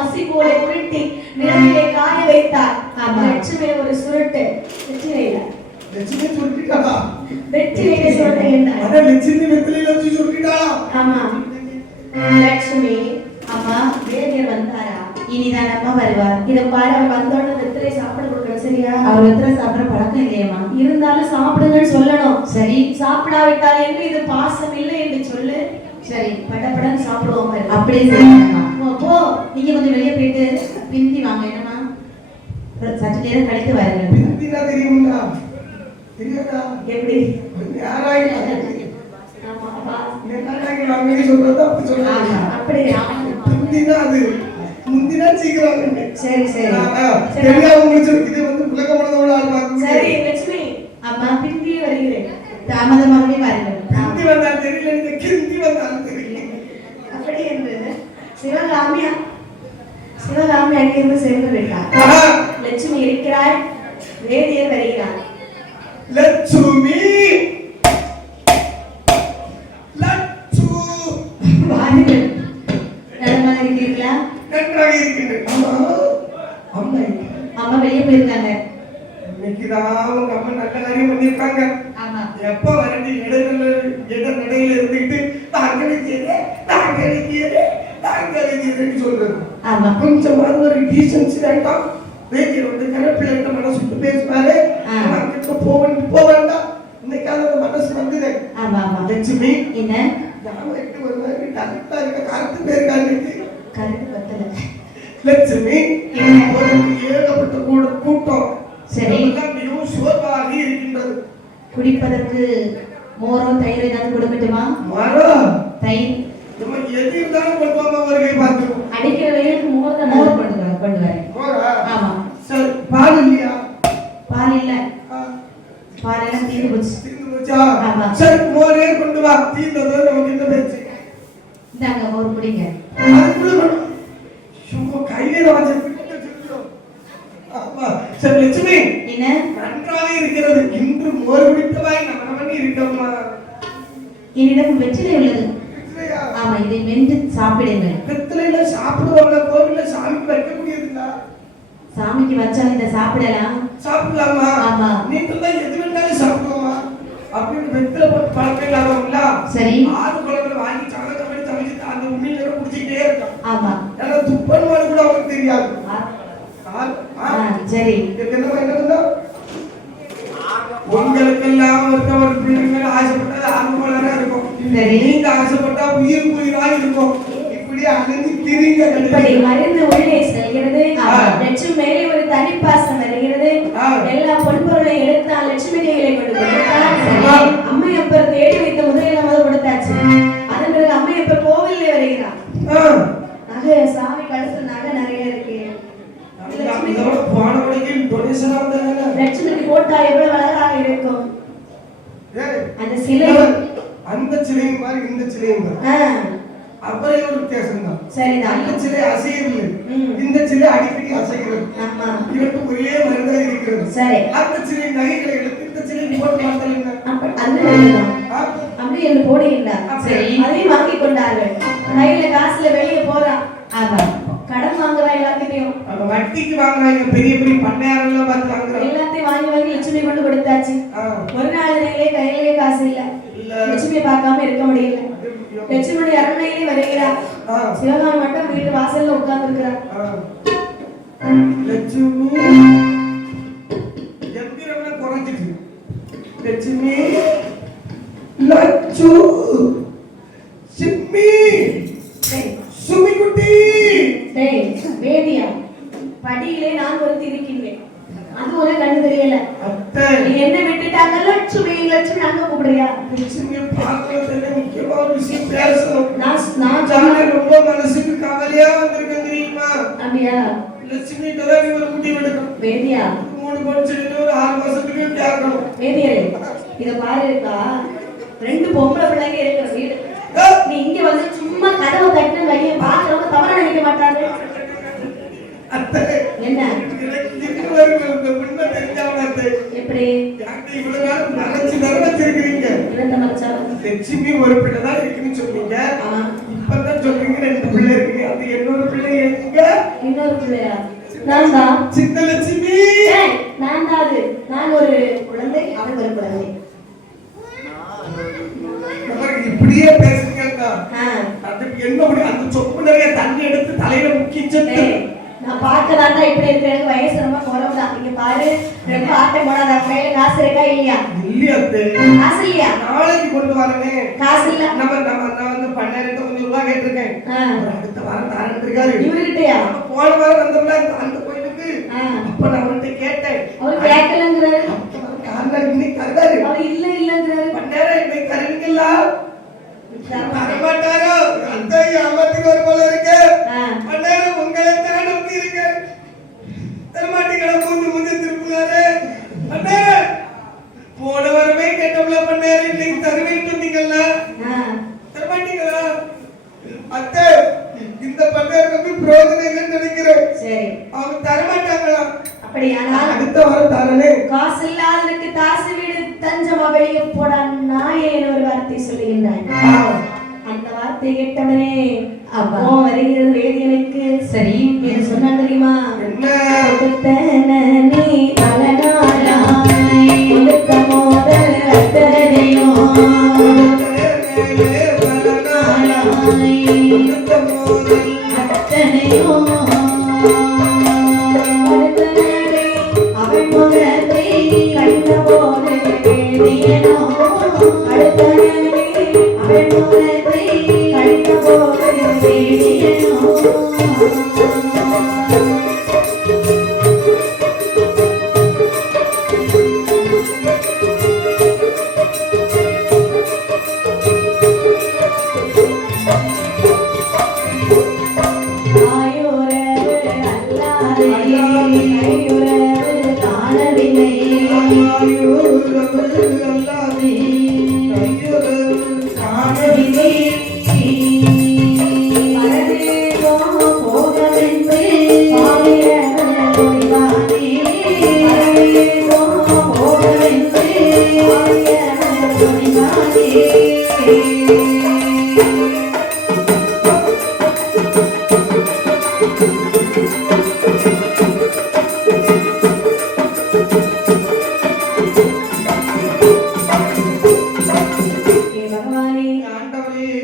மசி போல உருட்டி நிலத்திலே காய வைத்தார். லட்சுமி ஒரு சுருட்டு வெற்றிலையில லட்சுமி சுருட்டிட்டாளா? வெற்றிலையில சுருட்டுங்க. அட லட்சுமி வெற்றிலையில வச்சு சுருட்டிட்டாளா? ஆமா. லட்சுமி அம்மா வேதியர் வந்தாரா? இனிதான் அம்மா வருவார். இத பாரு, அவர் வந்தோட வெற்றிலை சாப்பிட கொடுக்கணும். சரியா? அவர் வெற்றிலை சாப்பிட பழக்கம் இல்லையம்மா. இருந்தாலும் சாப்பிடுங்கன்னு சொல்லணும். சரி. சாப்பிடாவிட்டால் என்று இது பாசம் இல்லை என்று சொல்லு. சரி, படப்படன்னு சாப்பிடுவோம். அப்படியே செய்யணும்மா. போ, நீங்க கொஞ்சம் வெளியே போயிட்டு பிந்தி வாங்க. என்னமா சற்று நேரம் கழித்து வாருங்கள். பிந்தினா தெரியுமா? தெரியாதா? எப்படி? யாராய் ஆமா அப்பா, நேராகி வாங்கன்னு சொல்றதா அப்படி சொல்றாங்க. அப்படி பிந்தினா அது முந்தினா சீக்கிரம். சரி சரி தெரியாம முடிச்சு இது வந்து உலக மனதோட ஆள் பார்க்க. சரி லட்சுமி அம்மா பிந்தி வருகிறேன். தாமதமாகவே வாருங்கள். பிந்தி வந்தா தெரியல, இந்த கிந்தி வந்தாலும் தெரியல. அப்படி என்று சிவகாமி அங்கிருந்து சென்று விட்டார். லட்சுமி இருக்கிறாள், வேதியர் வருகிறார். லட்சுமி வாருங்கள். நலமாக இருக்கிறீர்களா? நன்றாக இருக்கின்றேன். அம்மா வெளியே போயிருக்காங்க. இன்னைக்குதான் உங்க அம்மா நல்ல காரியம் பண்ணிருக்காங்க. ஆமா. எப்ப வரண்டி இடையில இருந்துட்டு தாங்கன்னு சொல்றது. ஆமா. கொஞ்சமாவது ஒரு டீசன்சி வேண்டாம். வேதியர் வந்து கரப்பிள்ளை மனசு பேசுவாரு. அங்கிட்ட போக வேண்டாம். இன்னைக்காவது அந்த மனசு வந்தது. ஆமா ஆமா. லட்சுமி என்ன யாருக்கு ஒரு மாதிரி டல்லா இருக்க கருத்து பேருக்காங்க. கருத்து பத்தல. லட்சுமி ஒரு ஏகப்பட்ட கூட்டம். சரி. மிகவும் சோர்வாக இருக்கின்றது. குடிப்பதற்கு மோரோ தயிர் ஏதாவது கொடுக்கட்டுமா? மரோ தயிர் நம்ம எது இருந்தாலும் கொண்டு வாங்க. வருகை பார்த்துருவோம். அடிக்கிற வெயிலுக்கு மோர் கொண்டு வரேன். மோரா? ஆமா. சரி, பால் இல்லையா? பால் இல்ல. பால் எல்லாம் தீர்ந்து போச்சு. தீர்ந்து போச்சா? ஆமா. சரி, மோரே கொண்டு வா. தீர்ந்தது நமக்கு இந்த பேச்சு. இந்தாங்க மோர் குடிங்க. அதுக்குள்ள சும்மா கையில வச்சு ஆமா. சரி லட்சுமி, என்ன நன்றாக இருக்கிறது. இன்று மோர் குடித்தவாய் நம்ம பண்ணி இருக்கோமா? என்னிடம் வெற்றிலை உள்ளது. ஆமா, இதை மென்று சாப்பிடுங்கள். வெற்றிலையில சாப்பிடுவாங்க. கோவில்ல சாமிக்கு வைக்கக்கூடியதுங்களா? சாமிக்கு வச்சா இந்த சாப்பிடலாம். சாப்பிடலாமா? ஆமா. நீங்க எது வேணாலும் சாப்பிடுவோமா? அப்படின்னு வெற்றிலை போட்டு பழக்கம் இல்லாதவங்களா? சரி. ஆறு குழந்தை வாங்கி சமைச்சு அந்த உண்மையில குடிச்சிக்கிட்டே இருக்கான். ஆமா. ஏன்னா துப்பன் மாதிரி கூட அவனுக்கு தெரியாது. சரி. உங்களுக்கெல்லாம் ஒரு பிள்ளைங்க ஆசைப்பட்டது ஆர்வலரா இருக்கும். நீங்க ஆசைப்பட்டா உயிராக இருக்கும். இப்படி அழிஞ்சு திரிங்க. இப்படி மருந்து உள்ளே செல்கிறது. லட்சுமி மேலே ஒரு தனிப்பாசம் வருகிறது. எல்லா பொன்பொருளை எடுத்தால் லட்சுமி கையிலே கொடுத்தார். அம்மையப்பர் தேடி வைத்த முதலில் முதல் கொடுத்தாச்சு. அதன் பிறகு அம்மையப்பர் கோவிலே வருகிறார். நகை சாமி கழுத்து நகை நிறைய இருக்கு. லட்சுமிக்கு போட்டா எவ்வளவு அழகாக இருக்கும். அந்த சிலை அந்த சிலையும் மாதிரி இந்த சிலையும் அப்புறம் ஒரு வித்தியாசம் தான். சரிதான். அந்த சிலை அசையவில்லை, இந்த சிலை அடிக்கடி அசைகிறது. இரண்டு ஒரே மருந்தாக இருக்கிறது. சரி. அந்த சிலை நகைகளை எடுத்து இந்த சிலை போட்டு மாத்தலாம். அப்படி என்று போடுகின்றார். சரி. அதையும் வாங்கி கொண்டார்கள். கையில காசுல வெளியே போறான். ஆமா. கடன் வாங்குறா எல்லாத்தையும். வட்டிக்கு வாங்குறாங்க. பெரிய பெரிய பண்ணையாரெல்லாம் பார்த்து வாங்குறாங்க. எல்லாத்தையும் வாங்கி லட்சுமி கொண்டு கொடுத்தாச்சு. ஒரு நாள் கையிலே காசு இல்ல. லட்சுமியை பார்க்காம இருக்க முடியல. லட்சுமி அரண்மனையிலே வருகிறார். சிவகாமி மட்டும் வீட்டு வாசல்ல உட்கார்ந்து இருக்கிறார். லட்சுமி எம்பிரம்னா குறைஞ்சிட்டு. லட்சுமி லட்சு சிம்மி சுமி குட்டி வேதியா படியிலே நான் ஒருத்தி இருக்கின்றேன். அது ஒரு கண்ணு தெரியல. நீ என்ன விட்டுட்டாங்க? லட்சுமி அங்க கூப்பிடுறியா? லட்சுமியை பார்க்கறதுல முக்கியமான விஷயம் பேசணும். நான் ரொம்ப மனசுக்கு கவலையா வந்திருக்கேன் தெரியுமா? அப்படியா? லட்சுமி தான் ஒரு குட்டி எடுக்கணும். வேதியா 3 வருஷத்துக்கு ஒரு 6 மாசத்துக்கு கேட்கணும். வேதியரே இத பாருக்கா, 2 பொம்பளை பிள்ளைங்க இருக்கிற வீடு. நீ இங்க வந்து சும்மா கதவை தட்டின வெளியே பாக்குறவங்க தவற நினைக்க மாட்டாங்க. என்ன எப்படி லட்சுமி ஒரு பிள்ளை தான் இருக்குன்னு சொன்னீங்க. இப்பதான் சொல்றீங்க 2 பிள்ளை இருக்கு. அது என்னோட பிள்ளை எங்க? அப்படியே பேசுறீங்க. ஆ. அதுக்கு என்ன முடியும்? அந்த சொப்பு நிறைய தண்ணி எடுத்து தலையில முக்கிச்சு. டேய், நான் பார்க்கலாம்டா இப்படி இருக்கு. எனக்கு வயசு ரொம்ப குறவுதான். இங்க பாரு, ரொம்ப ஆட்டம் போடாத. கையில காசு இருக்கா இல்லையா? இல்லையா? காசு இல்லையா? நாளைக்கு கொண்டு வரனே. காசு இல்ல. நான் வந்து 12 கொஞ்சம் ரூபாய் கேட்டிருக்கேன். அவர் அடுத்த வாரம் தரேன்னு இருக்காரு. இவர்கிட்டயா? போன வாரம் வந்தோம்ல அந்த கோயிலுக்கு. அப்ப நான் அவர்கிட்ட கேட்டேன். அவர் கேட்கலங்கிறாரு. காரணம் இன்னைக்கு தருவாரு. அவர் இல்ல இல்லங்கிறாரு. பன்னேரம் இன்னைக்கு தருவீங்களா? தரமாட்டாரோ? அந்த ஏமாத்துக்கு ஒரு போல இருக்கு. பன்னேரம் உங்களை தான் நம்பி இருக்கு. தரமாட்டீங்களா? மூஞ்சி திருப்புகாரு. பன்னேரம் போன வாரமே கேட்டோம்ல பன்னேரம் இன்னைக்கு தருவேன்னு சொன்னீங்கல்ல. தரமாட்டீங்களா? அத்தை இந்த பன்னேரத்துக்கு பிரயோஜனம் இல்லைன்னு நினைக்கிறேன். சரி, அவங்க தரமாட்டாங்களா? அப்படியானால் அடுத்த வாரம் தரனே. காசு இல்லாதவனுக்கு தாசு வீடு தஞ்சமா வெளியே போடா நாயேன்னு ஒரு வார்த்தை சொல்லுகின்றான். அந்த வார்த்தை கேட்டவனே அப்போ வருகிறது வேதியனுக்கு. சரி, என்ன சொன்னா தெரியுமா? கொடுத்தன நீ அலனாளாய் கொடுத்த மோதல் அத்தனையோ அத்தனையோ அவள் முகத்தை கண்டபோது வேதியனோ அடுத்தனே அவள் முகத்தை கண்டபோது வேதியனோ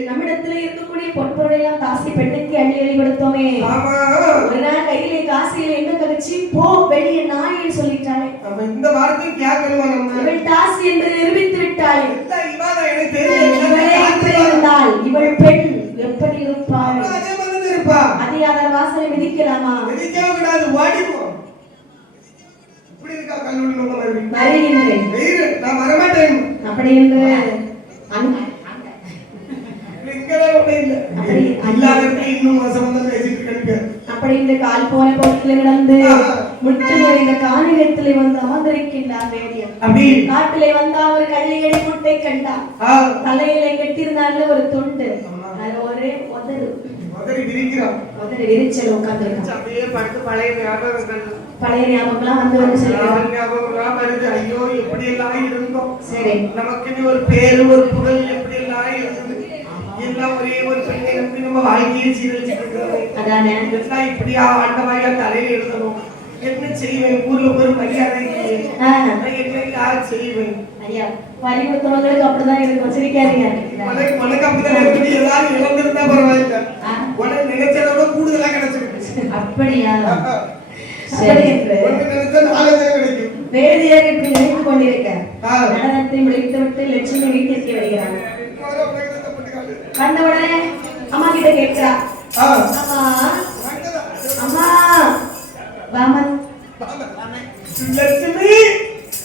நம்மிடத்துல இருக்கக்கூடிய பொன்பொருளை எல்லாம் காசி பெண்ணுக்கு அள்ளி அள்ளி கொடுத்தோமே. ஒரு நாள் கையிலே காசியில எங்க கழிச்சு போ வெளியே நாயை சொல்லிட்டாளே. இந்த வார்த்தை கேட்கணுமா? இவள் தாசி என்று நிரூபித்து விட்டாளே. இவள் பெண் எப்படி இருப்பாள்? அதிகார வாசலை மிதிக்கலாமா? வருகின்றேன். அப்படி என்று அப்படி இந்த கால் போன பொருட்கள் நடந்து முட்டுகிற இந்த காணிகத்திலே வந்து அமர்ந்திருக்கின்றார் வேதியன். காட்டிலே வந்தா ஒரு கள்ளியடி முட்டை கண்டார். தலையில கட்டியிருந்தால ஒரு துண்டு, அது ஒரே உதறு விரிச்சல் உட்கார்ந்து பழைய ஞாபகம் வந்து ஐயோ எப்படி எல்லாம் இருந்தோம். சரி, நமக்கு ஒரு பேரு ஒரு புகழ் எப்படி எல்லாம் இருந்தது. எல்லாம் ஒரே ஒரு பெண்ணை நம்பி நம்ம வாழ்க்கையை சீரழிச்சுட்டு இருக்கிறோம். அதானே எல்லாம் இப்படியா ஆண்டவாயா தலையில எழுதணும். என்ன செய்வேன்? ஊர்ல ஒரு மரியாதை என்ன யார் செய்வேன்? ஐயா பறிமுத்தவங்களுக்கு அப்படிதான் இருக்கும். சிரிக்காதீங்க. உனக்கு அப்படிதான் எப்படி ஏதாவது இழந்திருந்தா பரவாயில்ல. உனக்கு நினைச்சதோட கூடுதலா கிடைச்சிருக்கு. அப்படியா? வேதியர் இப்படி நினைத்து கொண்டிருக்க நடனத்தை முடித்து விட்டு லட்சுமி வீட்டிற்கு வருகிறார். கண்டவுடனே அம்மா கிட்ட கேட்கிறா, அம்மா அம்மா வாமன் லட்சுமி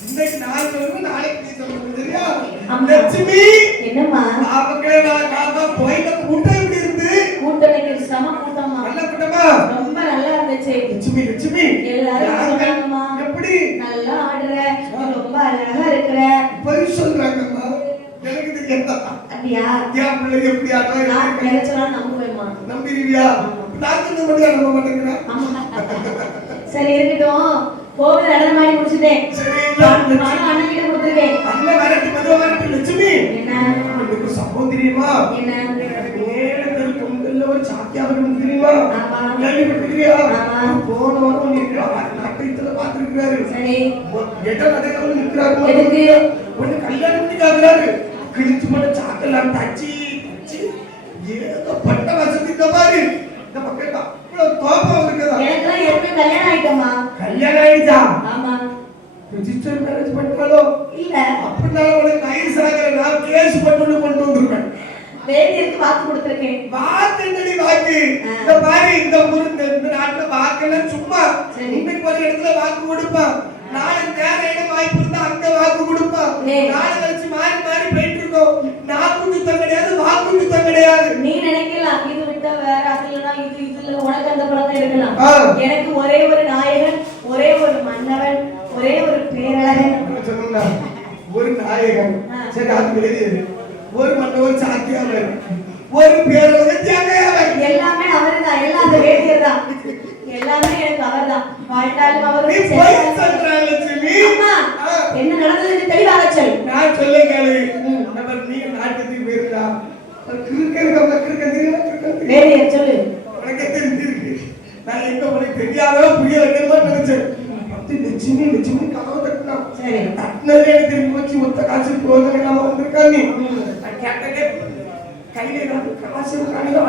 இன்னைக்கு நாளைக்கு வந்து நாளைக்கு நீ சொல்றது சரியா? லட்சுமி என்னம்மா பாப்பக்கே நாம போயிட்ட கூட்டம் எப்படி இருந்து? கூட்டத்துக்கு சம கூட்டமா? நல்ல கூட்டமா? ரொம்ப நல்லா இருந்துச்சு. லட்சுமி லட்சுமி எல்லாரும் சொன்னாங்கம்மா, எப்படி நல்லா ஆடுற, ரொம்ப அழகா இருக்கிற போய் சொல்றாங்கம்மா. எனக்கு தெரியாதா? அப்படியா? என் பிள்ளை எப்படி ஆடுறா? நான் நினைச்சா நம்புவேம்மா. நம்பிடுவியா? நான் சொன்ன மட்டும் நம்ப மாட்டேங்கிறேன். சரி இருக்கட்டும், கோவில் நடனம் ஆடி முடிச்சுட்டேன். சரி அண்ணன் கிட்ட கொடுத்துருக்கேன். அண்ணன் வரட்டு மெதுவா வரட்டு. லட்சுமி என்ன உங்களுக்கு சம்பவம் தெரியுமா? என்ன? நேரத்தில் பொங்கல்ல ஒரு சாக்கியாவது தெரியுமா? கேள்விப்பட்டிருக்கியா? போன வாரம் நாட்டத்துல பாத்துருக்காரு. சரி எட்ட கதைகள் நிற்கிறாரு. எதுக்கு? ஒண்ணு கல்யாணம் பண்ணி காக்குறாரு. கிழிச்சு மட்டும் சாக்கெல்லாம் தச்சு ஏதோ பட்ட வசதி இந்த மாதிரி இந்த பக்கம் அவ்வளவு கோபம் இருக்குதா? எனக்கெல்லாம் ஏற்கனவே கல்யாணம் ஆயிட்டோமா? கல்யாணம் ஆயிடுச்சா? ஆமா. ரிஜிஸ்டர் மேரேஜ் பண்ணிட்டாலோ? இல்ல. அப்படினால உனக்கு நைஸ் ஆகிற நான் கேஸ் பண்ணி கொண்டு வந்திருக்கேன். வேதியருக்கு வாக்கு கொடுத்திருக்கேன். வாக்கு என்னடி வாக்கு? இந்த மாதிரி இந்த ஊரு இந்த நாட்டுல வாக்கெல்லாம் சும்மா. இன்னைக்கு ஒரு இடத்துல வாக்கு கொடுப்பான், நாளைக்கு வேற இடம் வாய்ப்பு இருந்தா அங்க வாக்கு கொடுப்பான், நாளை கழிச்சு மாறி மாறி போயிட்டு இருக்கோம். நாக்கு சுத்தம் கிடையாது, வாக்கு சுத்தம் கிடையாது. நீ நினைக்கலாம் இது விட்டா வேற அதுலனா இதுல உனக்கு அந்த பழக்கம் இருக்கலாம். எனக்கு ஒரே ஒரு நாயகன், ஒரே ஒரு மன்னவன், ஒரே ஒரு பேரழகன். சொன்னா ஒரு நாயகன் சரி அது வெளியே ஒரு மன்னவன் சாத்தியாம ஒரு பேரழகன் தியாகையாவன் எல்லாமே அவர்தான். எல்லாம் அந்த வேதியர் தான். எல்லாமே எனக்கு அவர்தான். வாழ்ந்தாலும் அவரு என்ன நடந்தது தெளிவாக சொல். நான் சொல்ல கேளு. நம்ம நீங்க நாட்டுக்கு போயிருந்தா வேதியர் சொல்லு. உனக்கு தெரிஞ்சிருக்கு நான் எங்க உனக்கு தெரியாத புரிய வைக்கணுமா நினைச்சேன். நிச்சயமே நிச்சயமே கதவை தட்டினா சரி தட்டினதே எனக்கு திரும்பி வச்சு ஒத்த காசு போதும் இல்லாம வந்திருக்கா நீ. நான் கேட்டதே கையில காசு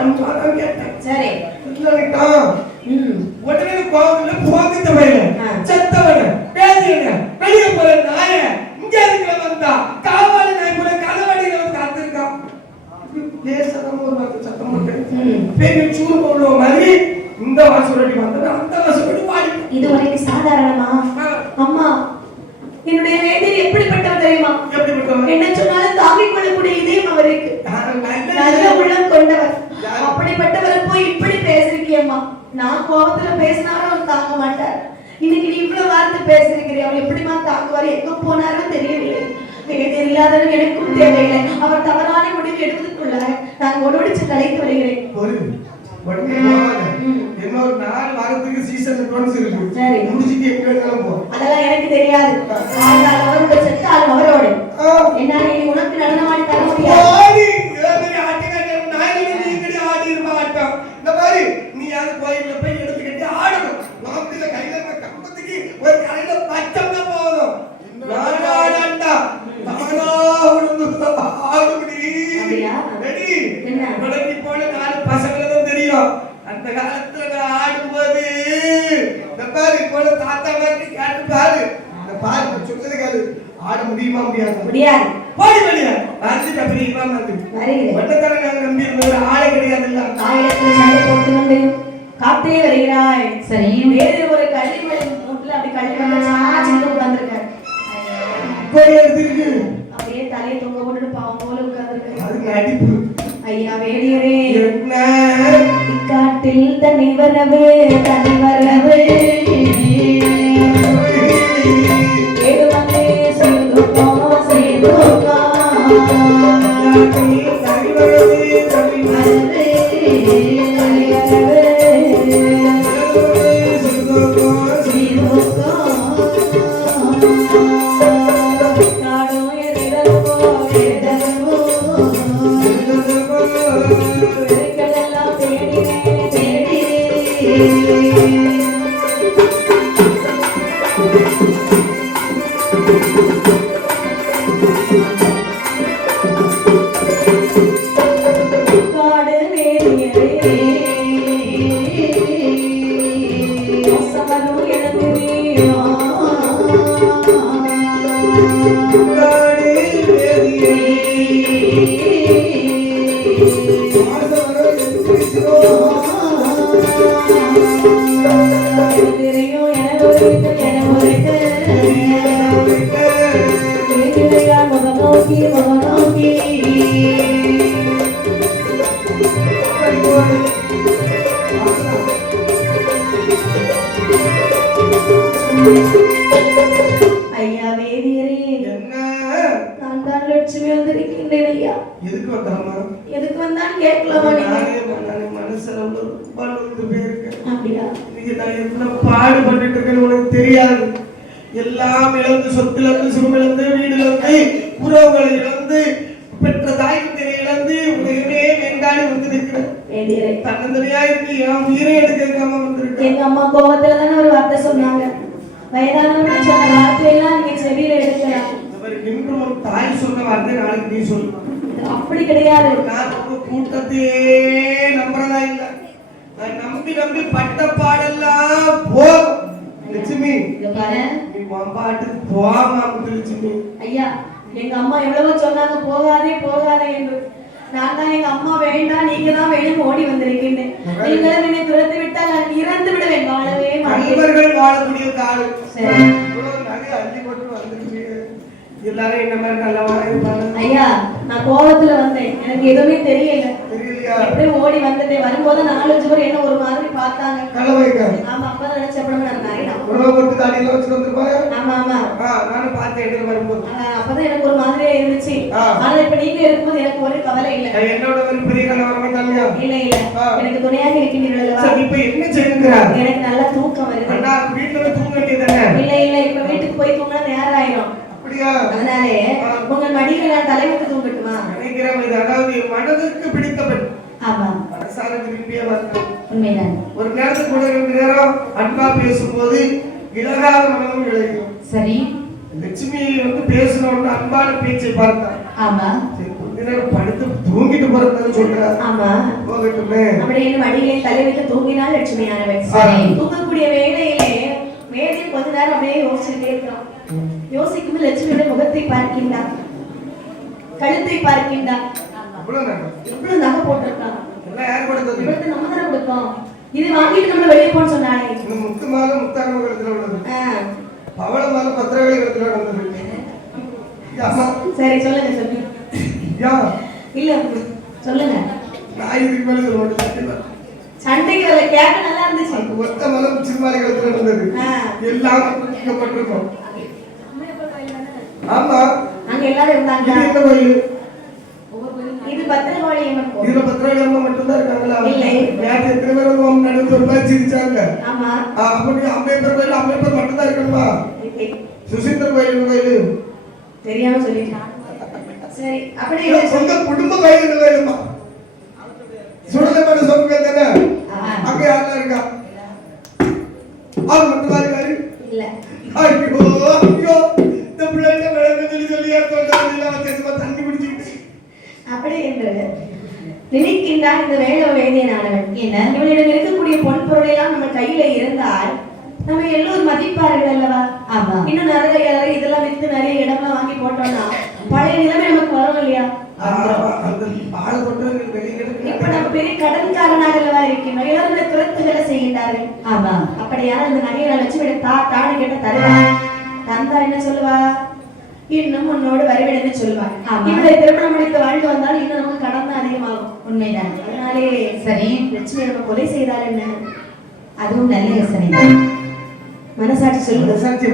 அனுப்பாதான் கேட்டேன். சரி இல்லைட்டான் உடனே கோவத்துல போகிட்ட பையன் செத்தவன பேசியன வெளியே போற நாய இங்க இருக்கிற வந்தா காவாலி நாய் போல கதவடியில வந்து காத்திருக்கான். லேசதான் ஒரு வார்த்தை சத்தம் போட்டேன். பெரிய சூடு போடுற மாதிரி இந்த வாசலடி வந்தது அந்த வாசலடி பாடி. இது உனக்கு சாதாரணமா? அம்மா என்னுடைய வேதியர் எப்படிப்பட்டவர் தெரியுமா? என்ன சொன்னாலும் தாங்கிக் கொள்ளக்கூடிய இதயம் அவருக்கு. நல்ல உள்ளம் கொண்டவர். அப்படிப்பட்டவரை போய் இப்படி பேசிருக்கியம்மா. நான் கோபத்துல பேசினாலும் அவர் தாங்க மாட்டார். இன்னைக்கு நீ இவ்வளவு வார்த்தை பேசிருக்கிறீ, அவர் எப்படிமா தாங்குவார்? எங்க போனாரும் தெரியவில்லை. வேதியர் இல்லாதவன் எனக்கும் தேவையில்லை. அவர் தவறான முடிவு எடுப்பதற்குள்ளார நான் ஒடுடிச்சு கலைத்து வருகிறேன். இன்னொரு 4 வாரத்துக்கு சீசன் டோன்ஸ் இருக்கு. சரி முடிச்சிட்டு எங்க வேணாலும் போ. அதெல்லாம் எனக்கு தெரியாது. அவரோட செத்தால் அவரோடு என்ன நீ உனக்கு நடனமாடி தர முடியாது. ஓடி ஏதோ ஆட்டிங்க நாயனி நீ இங்கடி ஆடி இருக்க மாட்டோம். இந்த மாதிரி நீ யாரு கோயில்ல போய் எடுத்துக்கிட்டு ஆடணும். நாமத்துல கையில கம்பத்துக்கு ஒரு கரையில பச்சம்னா போதும். நாடாடா தானா உளுந்து ஆடுடி. அப்படியே ரெடி என்ன உடனே போல 4 பசங்கள தெரியும். அந்த காலத்துல நான் ஆடும்போது இந்த பாரு போல தாத்தா மாதிரி கேட்டு பாரு. இந்த பாரு சொல்றது கேளு. ஆட முடியுமா முடியாது? முடியாது. போடி வெளியே வந்து தப்பி இமாம் வந்து வட்டத்தர நாங்க நம்பி இருந்த ஆளே கிடையாது. இல்ல ஆயிரத்துல சண்டை போட்டு கொண்டு காத்தே வருகிறாய். சரி வேற ஒரு கள்ளிமலை மூட்டுல அப்படி கள்ளி வந்து சாச்சிட்டு உட்கார்ந்திருக்காரு. போய் எடுத்துருக்கு அப்படியே தலையை தொங்க போட்டு பாவம் போல உட்கார்ந்திருக்காரு. அது நடிப்பு. ஐயா வேடியரே என்ன இக்காட்டில் தனி வரவு ஏடுவந்தே செய்துக்கோ செய்துக்கோ ஐயா வேதியரே என்ன நான் தான் லட்சுமி வந்திருக்கின்றேன். ஐயா எதுக்கு வந்தாமா? எதுக்கு வந்தான் கேட்கலாமா? நானே மனசுல ரொம்ப போயிருக்கேன். அப்படியா? நீங்க நான் என்ன பாடுபட்டு இருக்கேன்னு உனக்கு தெரியாது. எல்லாம் இழந்து சொத்துல இருந்து சுருமிழந்து வீடுல இருந்து உறவுகளை இழந்து பெற்ற தாய்க்கு இழந்து உலகமே வெங்காடி வந்து நிற்கிறேன். தன்னந்தனியா இருக்கு. என் உயிரை எடுக்காம வந்திருக்கேன். எங்க அம்மா கோபத்துல தானே ஒரு வார்த்தை சொன்னாங்க. வயதானவங்க சொன்ன வார்த்தையெல்லாம் நீங்க செவியில எடுக்கலாம். இன்று ஒரு தாய் சொன்ன வார்த்தை நாளைக்கு நீ சொல்லு. இந்த அப்படி கிடையாது. நான் உங்க கூட்டத்தையே நம்புறதா இல்ல. நான் நம்பி நம்பி பட்ட பாடெல்லாம் போதும். லட்சுமி இங்க பாரு. நீ பாட்டுக்கு போமா லட்சுமி. ஐயா, எங்க அம்மா எவ்வளவோ சொன்னாங்க போகாதே போகாதே என்று. நான் தான் எங்க அம்மா வேண்டாம், நீங்க தான் வேணும் ஓடி வந்திருக்கின்றேன். நீங்களும் என்னை துரத்து விட்டால் நான் இறந்து விடுவேன், வாழவே மாட்டேன். நண்பர்கள் வாழக்கூடிய காடு. சரி. இவ்வளவு நகை அள்ளி போட்டு வந்துருச்சு. எல்லாரும் என்ன மாதிரி நல்லவா இருப்பாங்க. ஐயா, நான் கோவத்துல வந்தேன், எனக்கு எதுவுமே தெரியல. தெரியலையா? அப்படியே ஓடி வந்துட்டேன். வரும்போது 4-5 பேர் என்ன ஒரு மாதிரி பார்த்தாங்க. கள்ளவைக்க ஆமா, அப்ப நினைச்சப்படும் நான் நிறைய உணவு போட்டு தாடியில வச்சுட்டு வந்துருப்பாங்க. ஆமா ஆமா, நானும் பார்த்தேன் எடுத்து வரும்போது. அப்பதான் எனக்கு ஒரு மாதிரியா இருந்துச்சு. ஆனா இப்ப நீங்க இருக்கும்போது எனக்கு ஒரு கவலை இல்ல. என்னோட ஒரு பெரிய கணவர் மாட்டாங்க. இல்ல இல்ல, எனக்கு துணையாக இருக்கின்றீர்களா? இப்ப என்ன செய்யுங்கிறார்? எனக்கு நல்லா தூக்கம் வருது. அண்ணா வீட்டுல போய் தூங்க வேண்டியதானே? இல்ல இல்ல, இப்ப வீட்டுக்கு போய் தூங்கினா நேரம் ஆயிரும். அப்படியா? அதனாலே உங்கள் மடியில நான் தலைவிட்டு தூங்கட்டுமா? நினைக்கிறேன் இது அதாவது மனதுக்கு பிடித்தவன். ஆமா, மனசார விரும்பிய வார்த்தை. உண்மைதான். ஒரு நேரத்துக்கு கூட 2 நேரம் அன்பா பேசும்போது இழகாத மனமும் இழகும். சரி. லட்சுமி பேசணும்னு அன்பான பேச்சை பார்த்தா. ஆமா. கொஞ்ச நேரம் படுத்து தூங்கிட்டு போறதுன்னு சொல்றாரு. ஆமா, போகட்டுமே. அப்படியே என் மடியிலே தலைவிட்டு தூங்கினால் லட்சுமியானவன். சரி. தூங்கக்கூடிய வேளையிலே வேலையை கொஞ்ச நேரம் அப்படியே யோசிச்சுட்டே இருக்கிறோம். யோசிக்கும் லட்சுமியோட முகத்தை பார்க்கின்றான், கழுத்தை பார்க்கின்றான். எவ்வளவு நகை போட்டிருக்கான். எல்லாம் யார் கொடுத்தது? இவருக்கு நம்ம தானே கொடுத்தோம். இது வாங்கிட்டு நம்ம வெளியே போன்னு சொன்னாலே. முத்து மாலை முத்தாரம கழுத்துல உள்ளது. பவள மாலை பத்திரவேலி கழுத்துல உள்ளது. சரி, சொல்லுங்க சொல்லுங்க. யா இல்ல சொல்லுங்க. நான் இதுக்கு மேல சொல்ல மாட்டேன். சண்டைக்கு வரல, கேட்க நல்லா இருந்துச்சு. ஒத்த மலை சிறுமாலை கழுத்துல இருந்தது. எல்லாம் பட்டிருக்கோம். ஆமா, அங்க எல்லாரும் இருந்தாங்க. இது என்ன கோயில்? இது பத்திரகாளி அம்மன் கோயில். இதுல பத்திரகாளி அம்மா மட்டும் தான் இருக்காங்களா? இல்லை. நேற்று எத்தனை பேர் வந்து அவங்க நடுவில் ஒரு மாதிரி சிரிச்சாங்க. ஆமா. அப்படி அம்பேத்கர் கோயில் அம்பேத்கர் மட்டும் தான் இருக்கணுமா? சுசீந்திரன் கோயில் தெரியாம சொல்லிட்டான். சரி, அப்படியே சொந்த குடும்ப கோயில் கோயிலுமா? சுடலைப்பாடு சொந்த கோயில் தானே? அங்க யாரெல்லாம் இருக்கா? அவர் மட்டும் தான் இருக்காரு? இல்ல. ஐயோ ஐயோ, இந்த பிள்ளைங்க விளக்கு சொல்லி தண்ணி பிடிச்சிக்கிட்டு அப்படி என்று நினைக்கின்றான் இந்த வேலை வேதியனானவன். என்ன, இவனிடம் இருக்கக்கூடிய பொன் பொருளை எல்லாம் நம்ம கையில இருந்தால் நம்ம எல்லோரும் மதிப்பார்கள் அல்லவா? ஆமா. இன்னும் நிறைய இதெல்லாம் வித்து நிறைய இடம்லாம் வாங்கி போட்டோம்னா பழைய நிலைமை நமக்கு வரும் இல்லையா? இப்ப நம்ம பெரிய கடன்காரனாக அல்லவா இருக்கணும். எல்லாரும் துரத்துகளை செய்கின்றார்கள். ஆமா. அப்படியான இந்த நகையை லட்சுமி தானு கேட்ட தருவா. தந்தா என்ன சொல்லுவா? இன்னும் உன்னோடு வருவேன்னு சொல்லுவாங்க. இவரை திருமணம் முடித்து வாழ்ந்து வந்தால் இன்னும் நமக்கு கடன் தான் அதிகமாகும். உண்மைதான். அதனாலே சரி, லட்சுமி நம்ம கொலை செய்தால் என்ன? அதுவும் நல்ல யோசனை. மனசாட்சி சொல்லுங்க. மனசாட்சி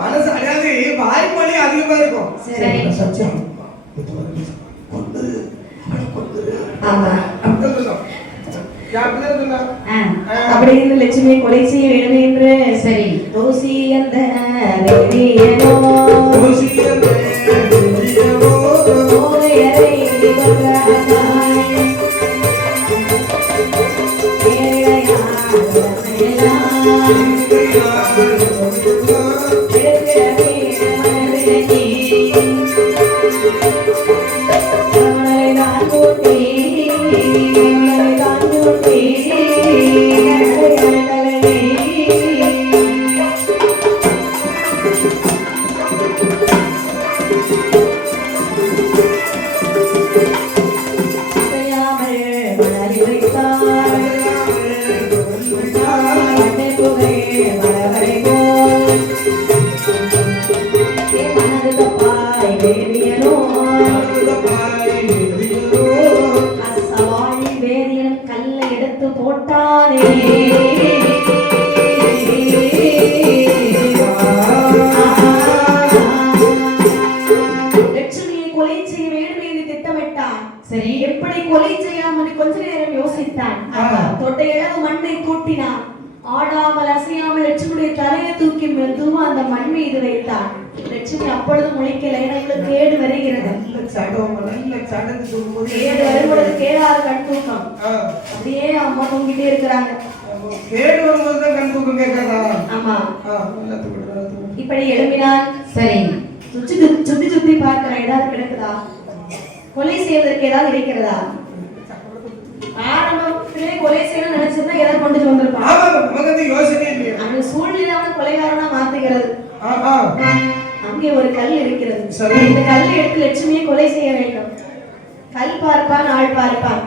மனசு அதாவது வாய்மொழி அதிகமா இருக்கும். சரி. சத்தியம் ஆமா. அப்படின்னு லட்சுமியை கொலை செய்ய வேண்டும் என்று. சரி. தோசி அந்த வேதியனோ சரி. எப்படி கொலை செய்யலாம் என்று கொஞ்ச நேரம் யோசித்தான். தொட்டையளவு மண்ணை கூட்டினான். ஆடாமல் அசையாமல் லட்சுமியுடைய தலையை தூக்கி மெதுவா அந்த மண் மீது வைத்தான். லட்சுமி அப்பொழுது முளைக்கல. எனக்கு கேடு வருகிறது. கேடு வரும்பொழுது கேடாத கண் தூக்கம். அப்படியே அம்மா தூங்கிட்டே இருக்கிறாங்க. கேடு வரும்போது கண் தூக்கம் கேட்காதா? ஆமா. இப்படி எழுப்பினான். சரி. சுத்தி சுத்தி பார்க்கிறேன், ஏதாவது கிடக்குதா? கொலை செய்வதற்கு ஏதாவது இருக்கிறதா? ஆரம்பத்திலே கொலை செய்யணும்னு நினைச்சிருந்தா ஏதாவது கொண்டு வந்திருப்பான். ஆமா, நமக்கு அந்த யோசனை இல்லையா? அந்த சூழ்நிலை அவனை கொலைகாரனா மாத்துகிறது. அங்கே ஒரு கல் இருக்கிறது. சரி. இந்த கல்லை எடுத்து லட்சுமியை கொலை செய்ய வேண்டும். கல் பார்ப்பான், ஆள் பார்ப்பான்.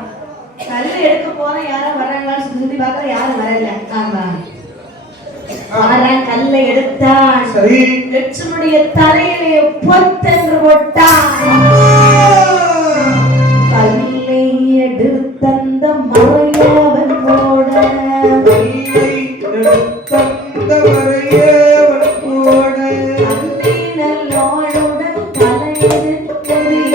கல்லை எடுக்க போற யாரும் வர்றாங்களான்னு சுத்தி பார்க்க யாரும் வரல. ஆமா, கல்லை எடுத்தான். சரி. லட்சுமியுடைய தலையிலே பொத்தென்று போட்டான். கல்லை எடுத்தந்த மறையவன் போட, நல்லோடுடன் தலையெடுத்தறிய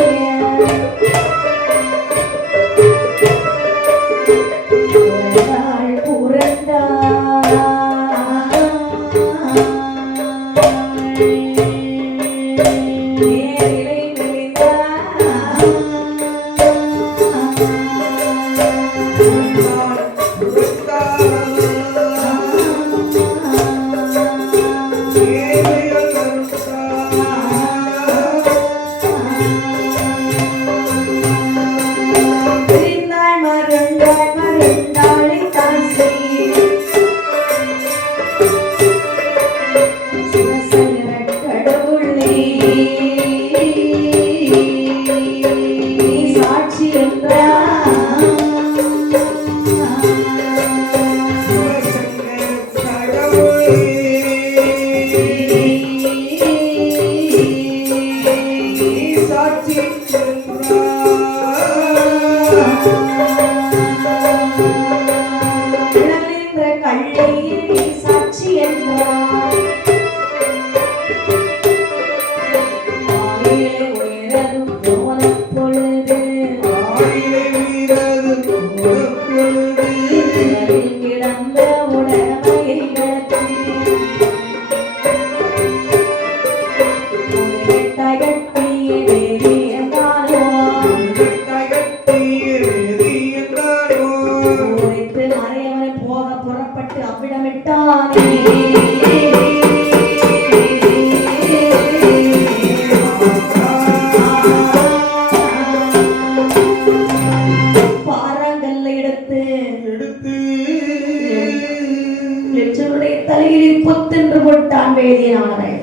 தலையில் பொத்தென்று போட்டான் வேதியனானவள்.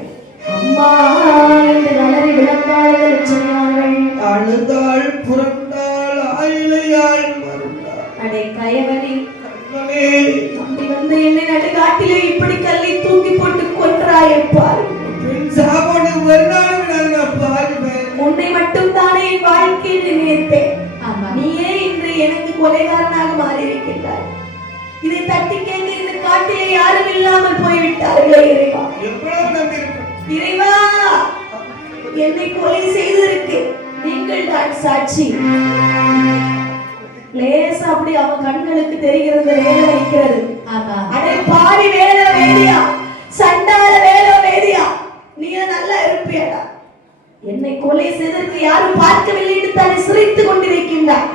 அம்மா என்று வளரி விளக்காளர்கள் லட்சுமியானவள். அழுதாள் புரண்டாள் ஆயிலையாள் மருண்டாள். அடே கயவனே, தம்பி வந்து என்னை நடுகாட்டிலே இப்படி கல்லை தூக்கி போட்டு கொன்றாய் பாரு. சாப்பாடு ஒரு நாள் பாருவேன். உன்னை மட்டும் தானே என் வாழ்க்கையில் நினைத்தேன். நீயே இன்று எனக்கு கொலைகாரனாக மாறி இருக்கின்றாய். இதை தட்டி கேட்க இந்த காட்டிலே யாரும் இல்லாமல் போய்விட்டார்களே இறைவா. இறைவா, என்னை கொலை செய்ததற்கு நீங்கள் தான் சாட்சி. லேசா அப்படி அவன் கண்களுக்கு தெரிகிறது, வேலை வைக்கிறது. அடே பாவி வேலை வேதியா, சண்டால வேலை வேதியா, நீ நல்லா இருப்பியடா. என்னை கொலை செய்ததற்கு யாரும் பார்க்கவில்லை என்று தானே சிரித்துக் கொண்டிருக்கின்றார்.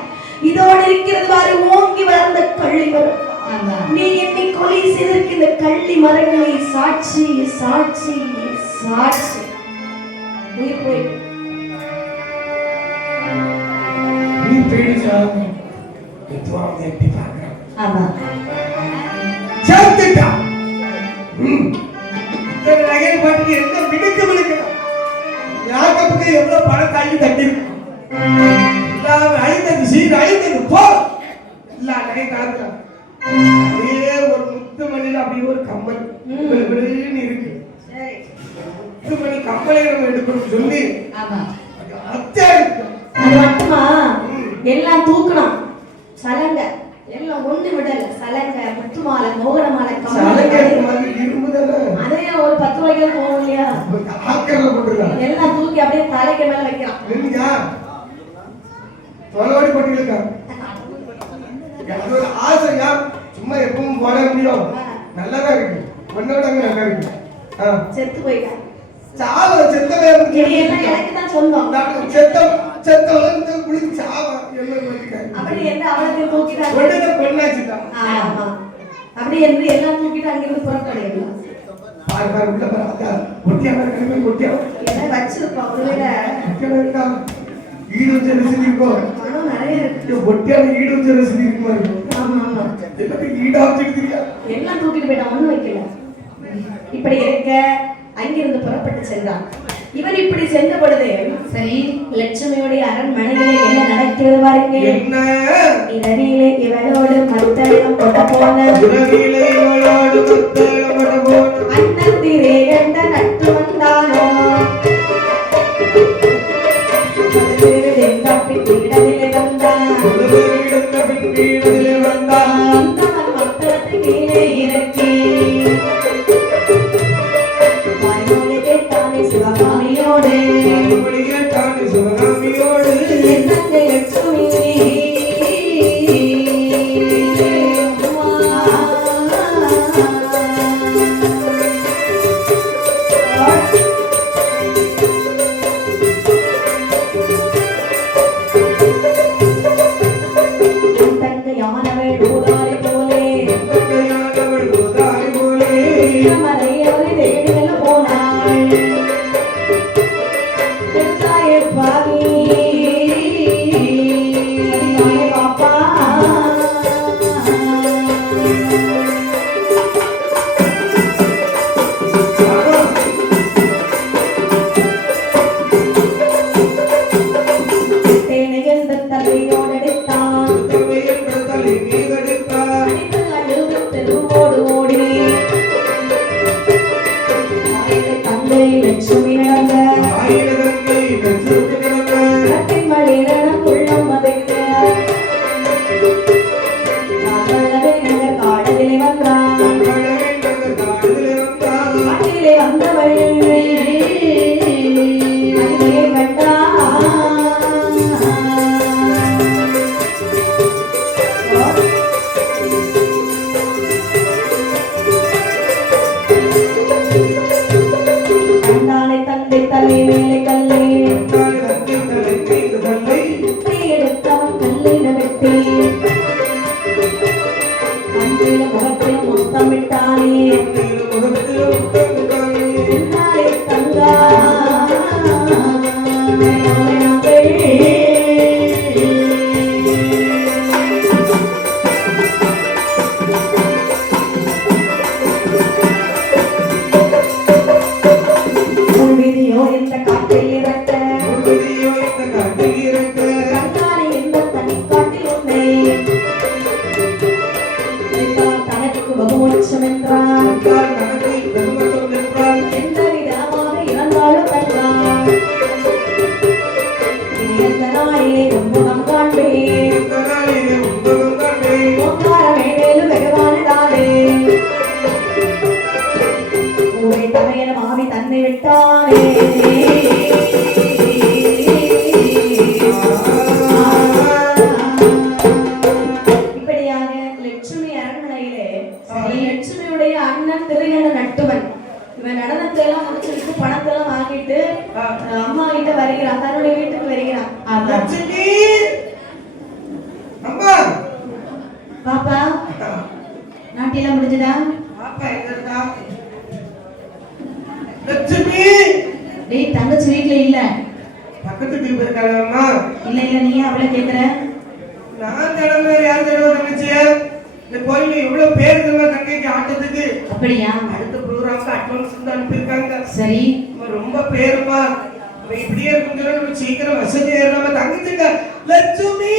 இதோடு இருக்கிறது பாரு, ஓங்கி வளர்ந்த கள்ளி மரம். நீ என்னை கொலை செய்ததற்கு இந்த கள்ளி மரங்களை சாட்சி சாட்சி சாட்சி. உயிர் போய் எவ்வளவு பணம் தள்ளி தட்டி அழிந்தது சீர் அழிந்தது போ இல்ல நகை கலக்கலாம். அப்படியே ஒரு முத்து மணியில அப்படியே ஒரு கம்பல் இருக்கு. முத்து மணி கம்பளை நம்ம எடுக்கணும் சொல்லி அது மட்டுமா எல்லாம் தூக்கணும். சலங்க எல்லாம் ஒண்ணு விடல. சலங்க, முத்து மாலை, மோகன மாலை, அதே ஒரு 10 ரூபாய்க்கு போகும் இல்லையா, எல்லாம் தூக்கி அப்படியே தலைக்கு மேல வைக்கிறான். தொலைவாடி பட்டியலுக்கா ஆசையா சும்மா எப்பவும் போட முடியும். நல்லதா இருக்கு, பொண்ணோட நல்லா இருக்கு. செத்து போயிட்டான். சாவ செத்தவே எனக்கு தான் சொந்தம். செத்தவங்க குளிச்சு சாவ அப்படி என்ன அவளை தூக்கிட்டாங்க. பெண்ணாச்சுதான் அப்படி என்று எல்லாம் தூக்கிட்டு அங்கிருந்து புறப்படையலாம். பாரு பாரு உள்ள பாரு அக்கா ஒட்டியாம கடுமை ஒட்டியா என்ன வச்சிருப்போம் ஒருவேளை ஒட்டியாம இருக்கா ஈடு வச்ச ரசீது இருக்கோ பணம் நிறைய இருக்கு. ஒட்டியாம ஈடு வச்ச ரசீது இருக்குமா இருக்கும் ஆமா ஆமா எல்லாத்தையும் ஈடா வச்சிருக்கிறியா எல்லாம் தூக்கிட்டு போயிட்டான், ஒண்ணும் வைக்கல. இப்படி இருக்க அங்கிருந்து புறப்பட்டு சென்றான். இவன் இப்படி சென்ற பொழுது சரி லட்சுமியுடைய அரண்மனையிலே என்ன நடக்கிறது பாருங்க. என்ன இரவிலே இவளோடு மத்தளம் கொட்ட போன இரவிலே இவளோடு மத்தளம் கொட்ட போன அன்னத்திரே கண்ட நட்டு வந்தானோ பீடத்திலே வந்தான் பீடத்திலே வந்தான் மத்தளத்தை கீழே இறக்கி வாய்மொழி கேட்டானே சிவகாமியோடு சிவகாமியோடு என்னங்க லட்சுமி பாப்பா நாட்டிலாம் முடிஞ்சதா? பாப்பா எங்க இருக்கா? லட்சுமி டேய் தங்கச்சி வீட்ல இல்ல. பக்கத்து வீட்ல இருக்காளம்மா. இல்ல இல்ல நீ அவளை கேக்குற? நான் தடவை யார் தடவை தங்கச்சிய? இந்த கோயில்ல எவ்வளவு பேர் தெரியுமா தங்கைக்கு ஆட்டத்துக்கு? அப்படியா? அடுத்த ப்ரோகிராம்க்கு அட்வான்ஸ் வந்து அனுப்பியிருக்காங்க. சரி. ரொம்ப பேருமா. இப்படியே இருக்குங்கிற நம்ம சீக்கிரம் வசதி ஏறாம தங்கச்சிங்க லட்சுமி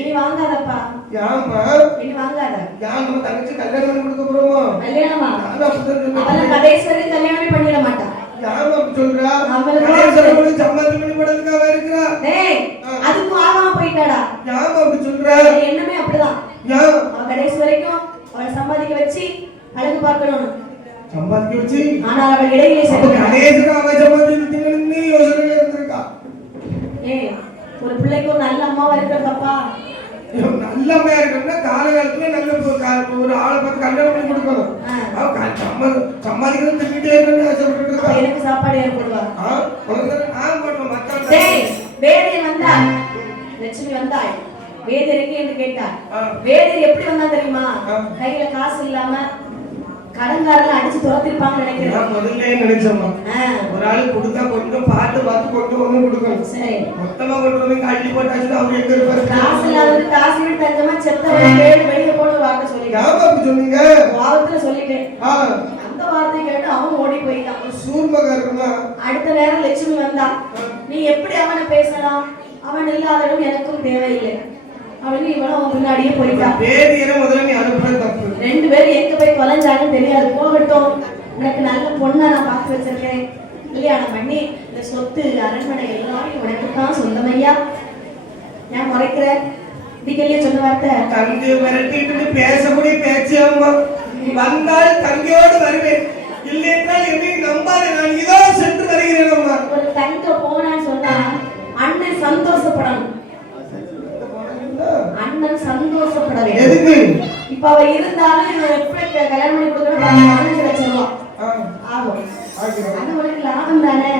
இனி வாங்காதப்பா. யாமா? இனி வாங்காத. யாமா தங்கச்சி கல்யாணம் பண்ணி கொடுக்க போறோமா? கல்யாணமா? அவள கடைசிவரை கல்யாணமே பண்ணிட மாட்டா. யாமா சொல்றா? கடைசிவரை சம்மதம் பண்ணி போறதுக்காக இருக்கா? டேய் அதுக்கு ஆகாம போயிட்டாடா. யாமா அப்படி சொல்றா? என்னமே அப்படிதான். யா அவ கடைசி வரைக்கும் அவளை சம்பாதிக்க வச்சு அழகு பார்க்கணும். சம்பாதிக்க வச்சு ஆனா அவள் இடையிலே செத்து கடைசிக்கு அவ சம்பாதிக்கணும்னு யோசனையில இருந்திருக்கா. ஏய் ஒரு பிள்ளைக்கு ஒரு நல்ல அம்மாவா இருக்கறப்பா. நல்ல அம்மா இருக்கணும்னா காலகாலத்துல நல்ல ஒரு ஆளை பார்த்து கல்யாணம் பண்ணி கொடுக்கணும். அவ சம்பாதிக்கிறது திட்டிட்டே இருக்கணும்னு ஆசைப்பட்டு இருக்கா. எனக்கு சாப்பாடு யார் போடுவா? நான் போடுவேன் மக்கள். டேய் வேதியர் வந்தா லட்சுமி வந்தாள். வேதியர் எங்க என்று கேட்டா. வேதியர் எப்படி வந்தா தெரியுமா? கையில காசு இல்லாம கடன்காரெல்லாம் அடிச்சு துரத்திருப்பாங்கன்னு நினைக்கிறேன். நான் முதல்ல நினைச்சோம்மா ஆ, ஒரு ஆளு கொடுத்தா கொஞ்சம் பார்த்து கொண்டு வந்து கொடுக்கணும். சரி. மொத்தமா கொண்டு வந்து கழட்டி போட்டாச்சுன்னா அவர் எங்க இருப்பாரு? காசு இல்லாதவரு காசு விட்டு தஞ்சமா செத்தவரை கேடு வெளியில போட்டு ஒரு வார்த்தை சொல்லிட்டேன். யாபா அப்படி சொன்னீங்க? வாரத்துல சொல்லிட்டேன். ஆ, அந்த வார்த்தை கேட்டு அவன் ஓடி போயிட்டான். சூர்மகாரமா அடுத்த நேரம் லட்சுமி வந்தா, நீ எப்படி அவனை பேசலாம், அவன் இல்லாதடும் எனக்கும் தேவையில்லை அப்படின்னு இவனும் அவன் முன்னாடியே போயிட்டான். வேதியரை முதல்ல நீ அனுப்புற தப்பு. ரெண்டு பேரும் எங்க போய் தொலைஞ்சாங்கன்னு தெரியாது. போகட்டும், உனக்கு நல்ல பொண்ணை நான் பார்த்து வச்சிருக்கேன், கல்யாணம் பண்ணி இந்த சொத்து அரண்மனை எல்லாரும் உனக்கு தான் சொந்தமையா. ஏன் முறைக்கிற? டிக்கல்லையே சொன்ன வார்த்தை. தங்கை மிரட்டிட்டு பேசக்கூடிய பேச்சு அம்மா. வந்தால் தங்கையோடு வருவேன், இல்லை என்றால் என்னை நம்பாத, நான் இதோ சென்று வருகிறேன் அம்மா. ஒரு தங்க போனான்னு சொன்னா அண்ணன் சந்தோஷப்படணும். அண்ணன் சந்தோஷப்பட வேண்டும். எதுக்கு? இப்ப அவ இருந்தாலும் இவன் எப்படி கல்யாணம் பண்ணி கொடுக்கணும், 15 லட்சம் ரூபா ஆகும். அது உனக்கு லாபம் தானே.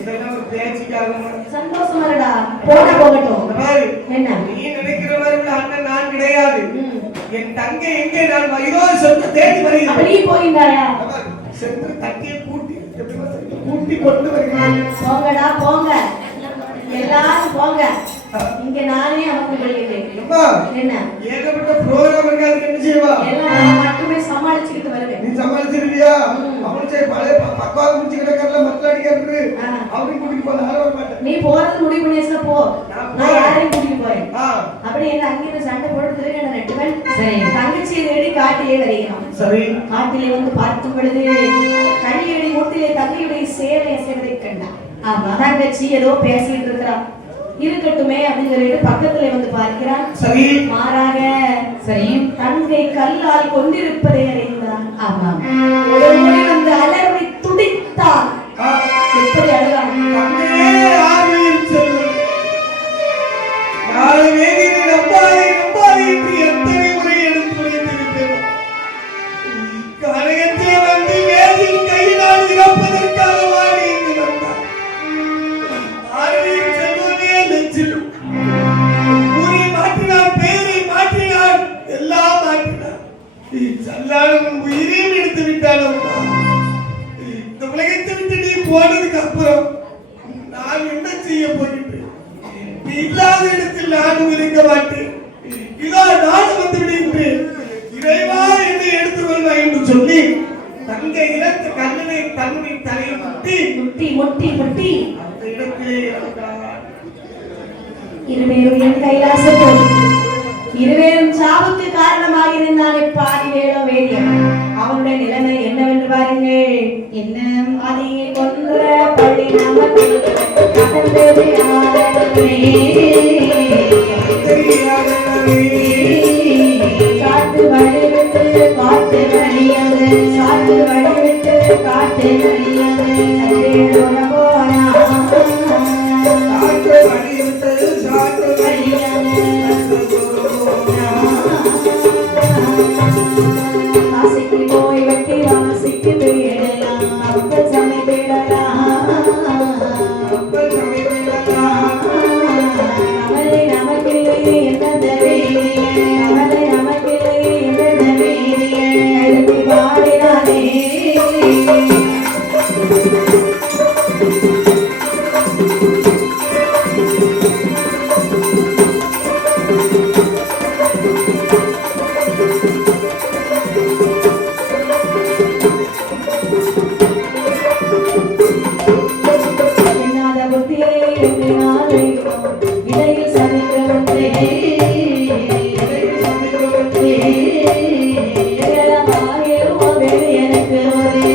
இதெல்லாம் ஒரு பேச்சுக்காகமா? சந்தோஷமா இருடா, போனா போகட்டும். இந்த மாதிரி என்ன நீ நினைக்கிற மாதிரி உள்ள அண்ணன் நான் கிடையாது. ம். என் தங்கை எங்கே? நான் இதோ சென்று தேடி அப்ப வருகிறேன். நீ போயிட்டாயா? சென்று தங்கையை கூட்டி கொண்டு வருகிறேன். போங்கடா போங்க, எல்லாரும் போங்க. இங்க நானே அவனுக்கு சொல்லிட்டேன். அம்மா, என்ன ஏகப்பட்ட ப்ரோகிராம் இருக்கு, அதுக்கு என்ன செய்வா? எல்லாம் நான் மட்டுமே சமாளிச்சுக்கிட்டு வருவேன். நீ சமாளிச்சிருக்கியா? அவனுக்கு பழைய பக்கவாக முடிச்சு கிடக்கறல மத்தடிக்கிறது அவனையும் கூட்டிட்டு போன யாரும் வர மாட்டேன். நீ போறது முடிவு பண்ணியாச்சுன்னா போ, நான் யாரையும் கூட்டிட்டு போறேன். ஆ, அப்படி என்ன அங்கிருந்து சண்டை போட்டு திருக்க ரெண்டு பேர் சரி. தங்கச்சியை தேடி காட்டிலே வருகிறான். சரி. காட்டிலே வந்து பார்க்கும் பொழுது கனியடி முட்டிலே தங்கையுடைய சேலை அசைவதை கண்டான். ஆமா. தங்கச்சி ஏதோ பேசிட்டு இருக்கிறான். இருக்கட்டுமே அப்படின்னு சொல்லிட்டு பக்கத்துல வந்து பார்க்கிறான். சரி. மாறாக சரி. தங்கை கல்லால் கொண்டிருப்பதை அறிந்தான். ஆமா. ஒரு முறை வந்து அலறி துடித்தான். ஆ, எப்படி அழுதான்? தங்கையே ஆவியில் செல்லும். நாளை வேதியை நம்பாதே என்று எத்தனை முறை எடுத்து வைத்திருக்கிறோம். கனகத்தை வந்து வேதியின் கையினால் இறப்பதற்காக வாடி இங்கு வந்தார். ஆவியில் செல்வமே நெஞ்சில் ஊரை மாற்றினார், பெயரை மாற்றினார், எல்லாம் மாற்றினார். சல்லாலும் உயிரையும் எடுத்து விட்டாலும் இந்த உலகத்தை விட்டு நீ போனதுக்கு அப்புறம் நான் என்ன செய்ய போகின்றேன்? நீ இல்லாத இடத்தில் நானும் இருக்க மாட்டேன். இதோ நானும் வந்து விடுகின்றேன். இறைவா என்னை எடுத்துக்கொள்வாய் என்று சொல்லி தங்கை இழந்த கண்ணனை தன்னுடைய தலையில் முட்டி முட்டி முட்டி முட்டி அந்த இடத்திலே இறந்தார். இருவேரும் என் கைலாசம் போய் இருவேரும் சாவுக்கு காரணமாக இருந்தானே பாதி வேளோ வேதியம். அவனுடைய நிலைமை என்னவென்று பாருங்கள். என்ன? அதியை கொன்ற பள்ளி நமக்கு கடந்தது யாரே. காட்டு வழிவிட்டு காட்டு வழியாது, சாட்டு வழிவிட்டு காட்டு வழியாது, சற்றேறோட போனா காற்று வழிவிட்டு சாற்று வழியாது. காசிக்கு போய் வெட்டி ராசிக்கு தேடலாம், அப்ப சமை தேடலாம். கவலை நமக்கில்லை என்னத வேதியே, கவலை நமக்கில்லை என்னத வேதியே, எழுதி பாடினானே. எண்ணாத புத்தியை எண்ணினாலே இடையில் சதிக்க ஒன்றே. ஆகிலும் வேறு எனக்கு ஒரே,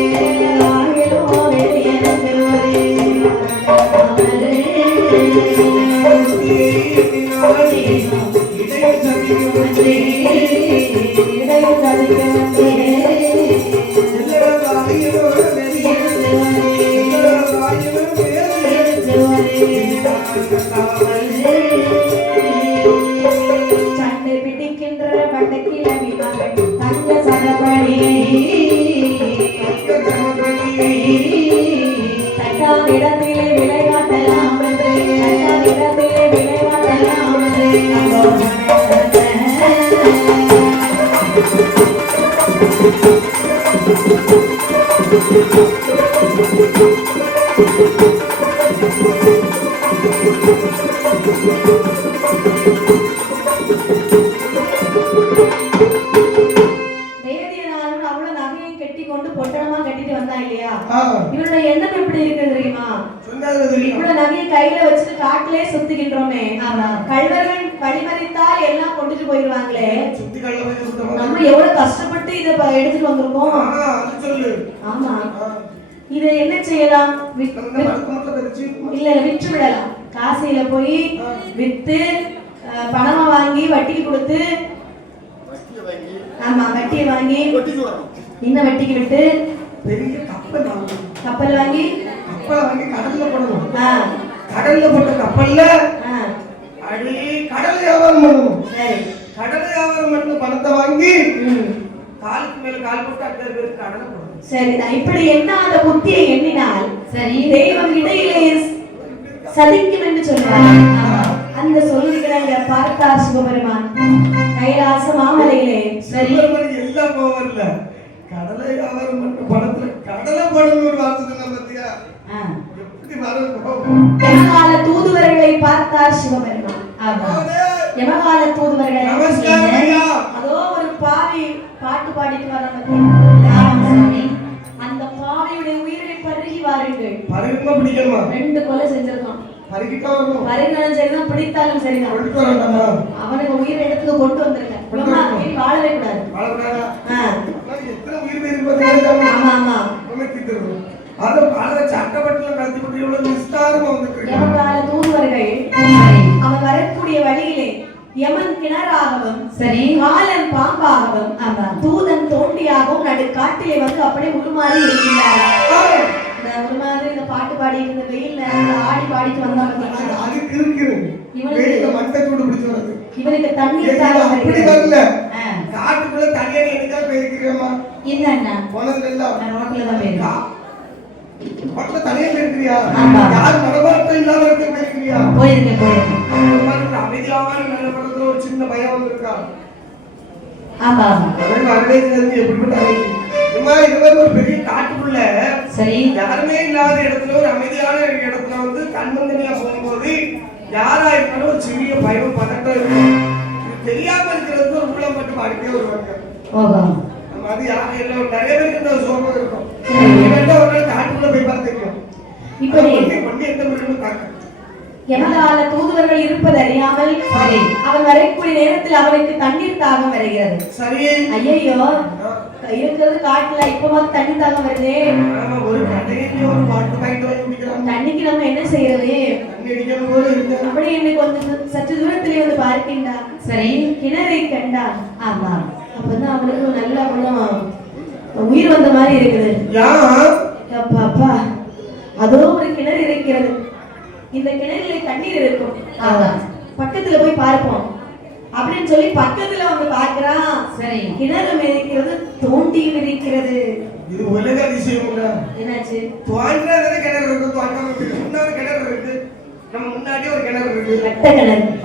ஆகிலும் வேறு எனக்கு ஒரே. இடையில் சதிக்க ஒன்றே. சண்டை பிடிக்கின்ற பட்டக்கிழமை தங்க சரபடி தட்டான் இடத்திலே விளையாட்டலாம் என்று, தட்டான் இடத்திலே விளையாட்டலாம் என்று எல்லாம் கொண்டுட்டு போயிருவாங்களே, சுத்தி கல்ல போய் சுத்தமா நம்ம எவ்வளவு கஷ்டப்பட்டு இத எடுத்துட்டு வந்திருக்கோம். அது சொல்லு. ஆமா, இத என்ன செய்யலாம்? இல்ல விற்று விடலாம். காசில போய் வித்து பணமா வாங்கி வட்டிக்கு கொடுத்து, ஆமா வட்டியை வாங்கி இன்னும் வட்டிக்கு விட்டு பெரிய கப்பல் வாங்கி கடல்ல போடணும். கடல்ல போட்ட கப்பல்ல அடி கடல் வியாபாரம் பண்ணணும். சரி, கடல் வியாபாரம் பண்ண பணத்தை வாங்கி காலுக்கு மேல கால் போட்டு அங்க பேருக்கு கடலை போடணும். சரிதான். இப்படி எண்ணாத புத்தியை எண்ணினால் சரி தெய்வம் இடையிலே சதிக்கும் என்று சொல்றார். அந்த சொல்லுகிறாங்க பார்த்தார் சிவபெருமான் கைலாச மாமலையிலே. சரி, எல்லாம் போவல்ல, கடலை வியாபாரம் பண்ண பணத்துல கடலை போடணும் ஒரு வார்த்தை சொன்னா பத்தியா? எப்படி வரும்? யமகால தூதுவர்களை பார்த்தார் சிவபெருமான். யமகால தூதுவர்கள் அதோ ஒரு பாவி பாட்டு பாடிட்டு வர்றாங்க. அந்த பாவியுடைய உயிரை பருகி வாருங்கள். பருகுமா பிடிக்கணுமா? 2 கொலை செஞ்சிருக்கான். பருகிட்டாலும் சரிதான், பிடித்தாலும் சரிதான். அவனுக்கு உயிரை எடுத்து கொண்டு வந்திருக்க. வாழவே கூடாது. எத்தனை உயிர் பேர்? ஆமா ஆமா, அது பல சட்டப்பட்டுல கலத்தி கொண்டு எவ்வளவு விஸ்தாரமா வந்துட்டு யமகால தூதுவர்கள் அவன் வரக்கூடிய வழியிலே யமன் கிணறாகவும் சரி காலன் பாம்பாகவும் தூதன் தோண்டியாகவும் நடு காட்டிலே வந்து அப்படியே உருமாறி இருக்கின்றார். ஒரு மாதிரி இந்த பாட்டு பாடி இருந்த வெயில்ல ஆடி பாடிட்டு வந்தாங்க. இவனுக்கு தண்ணீர் காட்டுக்குள்ள தனியாக எனக்கா போயிருக்கிறேம்மா? இல்ல போனது இல்ல, ரோட்ல தான் போயிருக்கா. ரோட்ல தனியா போயிருக்கிறியா? யார் மனவார்த்தை இல்லாத இடத்துல போயிருக்கிறியா? போயிருக்கேன். அமைதியான நல்ல படத்துல ஒரு சின்ன பயம் வந்திருக்கா. ஆமா எப்படிப்பட்ட இது மாதிரி ஒரு பெரிய காட்டுக்குள்ள சரி யாருமே இல்லாத இடத்துல ஒரு அமைதியான இடத்துல வந்து கண்மந்தனியா போகும்போது யாரா இருந்தாலும் ஒரு சிறிய பயம் பதட்டம் இருக்கும். இது தெரியாம இருக்கிறதுக்கு ஒரு உள்ளம் மட்டும் பாடிட்டே வருவாங்க. நம்ம அது எல்லாம் நிறைய பேருக்கு இந்த சோகம் இருக்கும். ஒரு காட்டுக்குள்ள போய் பார்த்து தெரியும். இப்படி வண்டி எந்த மிருகமும் தாக்க யமகால தூதுவர்கள் இருப்பது அறியாமல் அவன் வரக்கூடிய நேரத்தில் அவனுக்கு தண்ணீர் தாகம் வருகிறது. சரி, ஐயோ இருக்கிறது காட்டுல இப்பமா தண்ணி தாகம் வருதே. ஒரு கடையில ஒரு பாட்டு பாயிண்ட் வாங்கி குடிக்கிறான். தண்ணிக்கு நம்ம என்ன செய்யறது? தண்ணி அடிக்கணும் போல இருக்கு. அப்படி என்ன கொஞ்சம் சற்று தூரத்திலே வந்து பார்க்கின்றா. சரி, கிணறை கண்டா. ஆமா, அப்பதான் அவனுக்கு நல்ல குணம் உயிர் வந்த மாதிரி இருக்குது. அப்பா அதோ ஒரு கிணறு இருக்கிறது. இந்த கிணறுல தண்ணீர் இருக்கும், பக்கத்துல போய் பார்ப்போம் அப்படின்னு சொல்லி பக்கத்துல வந்து பார்க்கிறான். சரி, கிணறு மிதிக்கிறது, தோண்டியும் இருக்கிறது. இது உலக அதிசயம். என்னாச்சு? தோன்றதுல கிணறு இருக்கு, தோண்டாம முன்னாடி கிணறு இருக்கு. நம்ம முன்னாடி ஒரு கிணறு இருக்கு,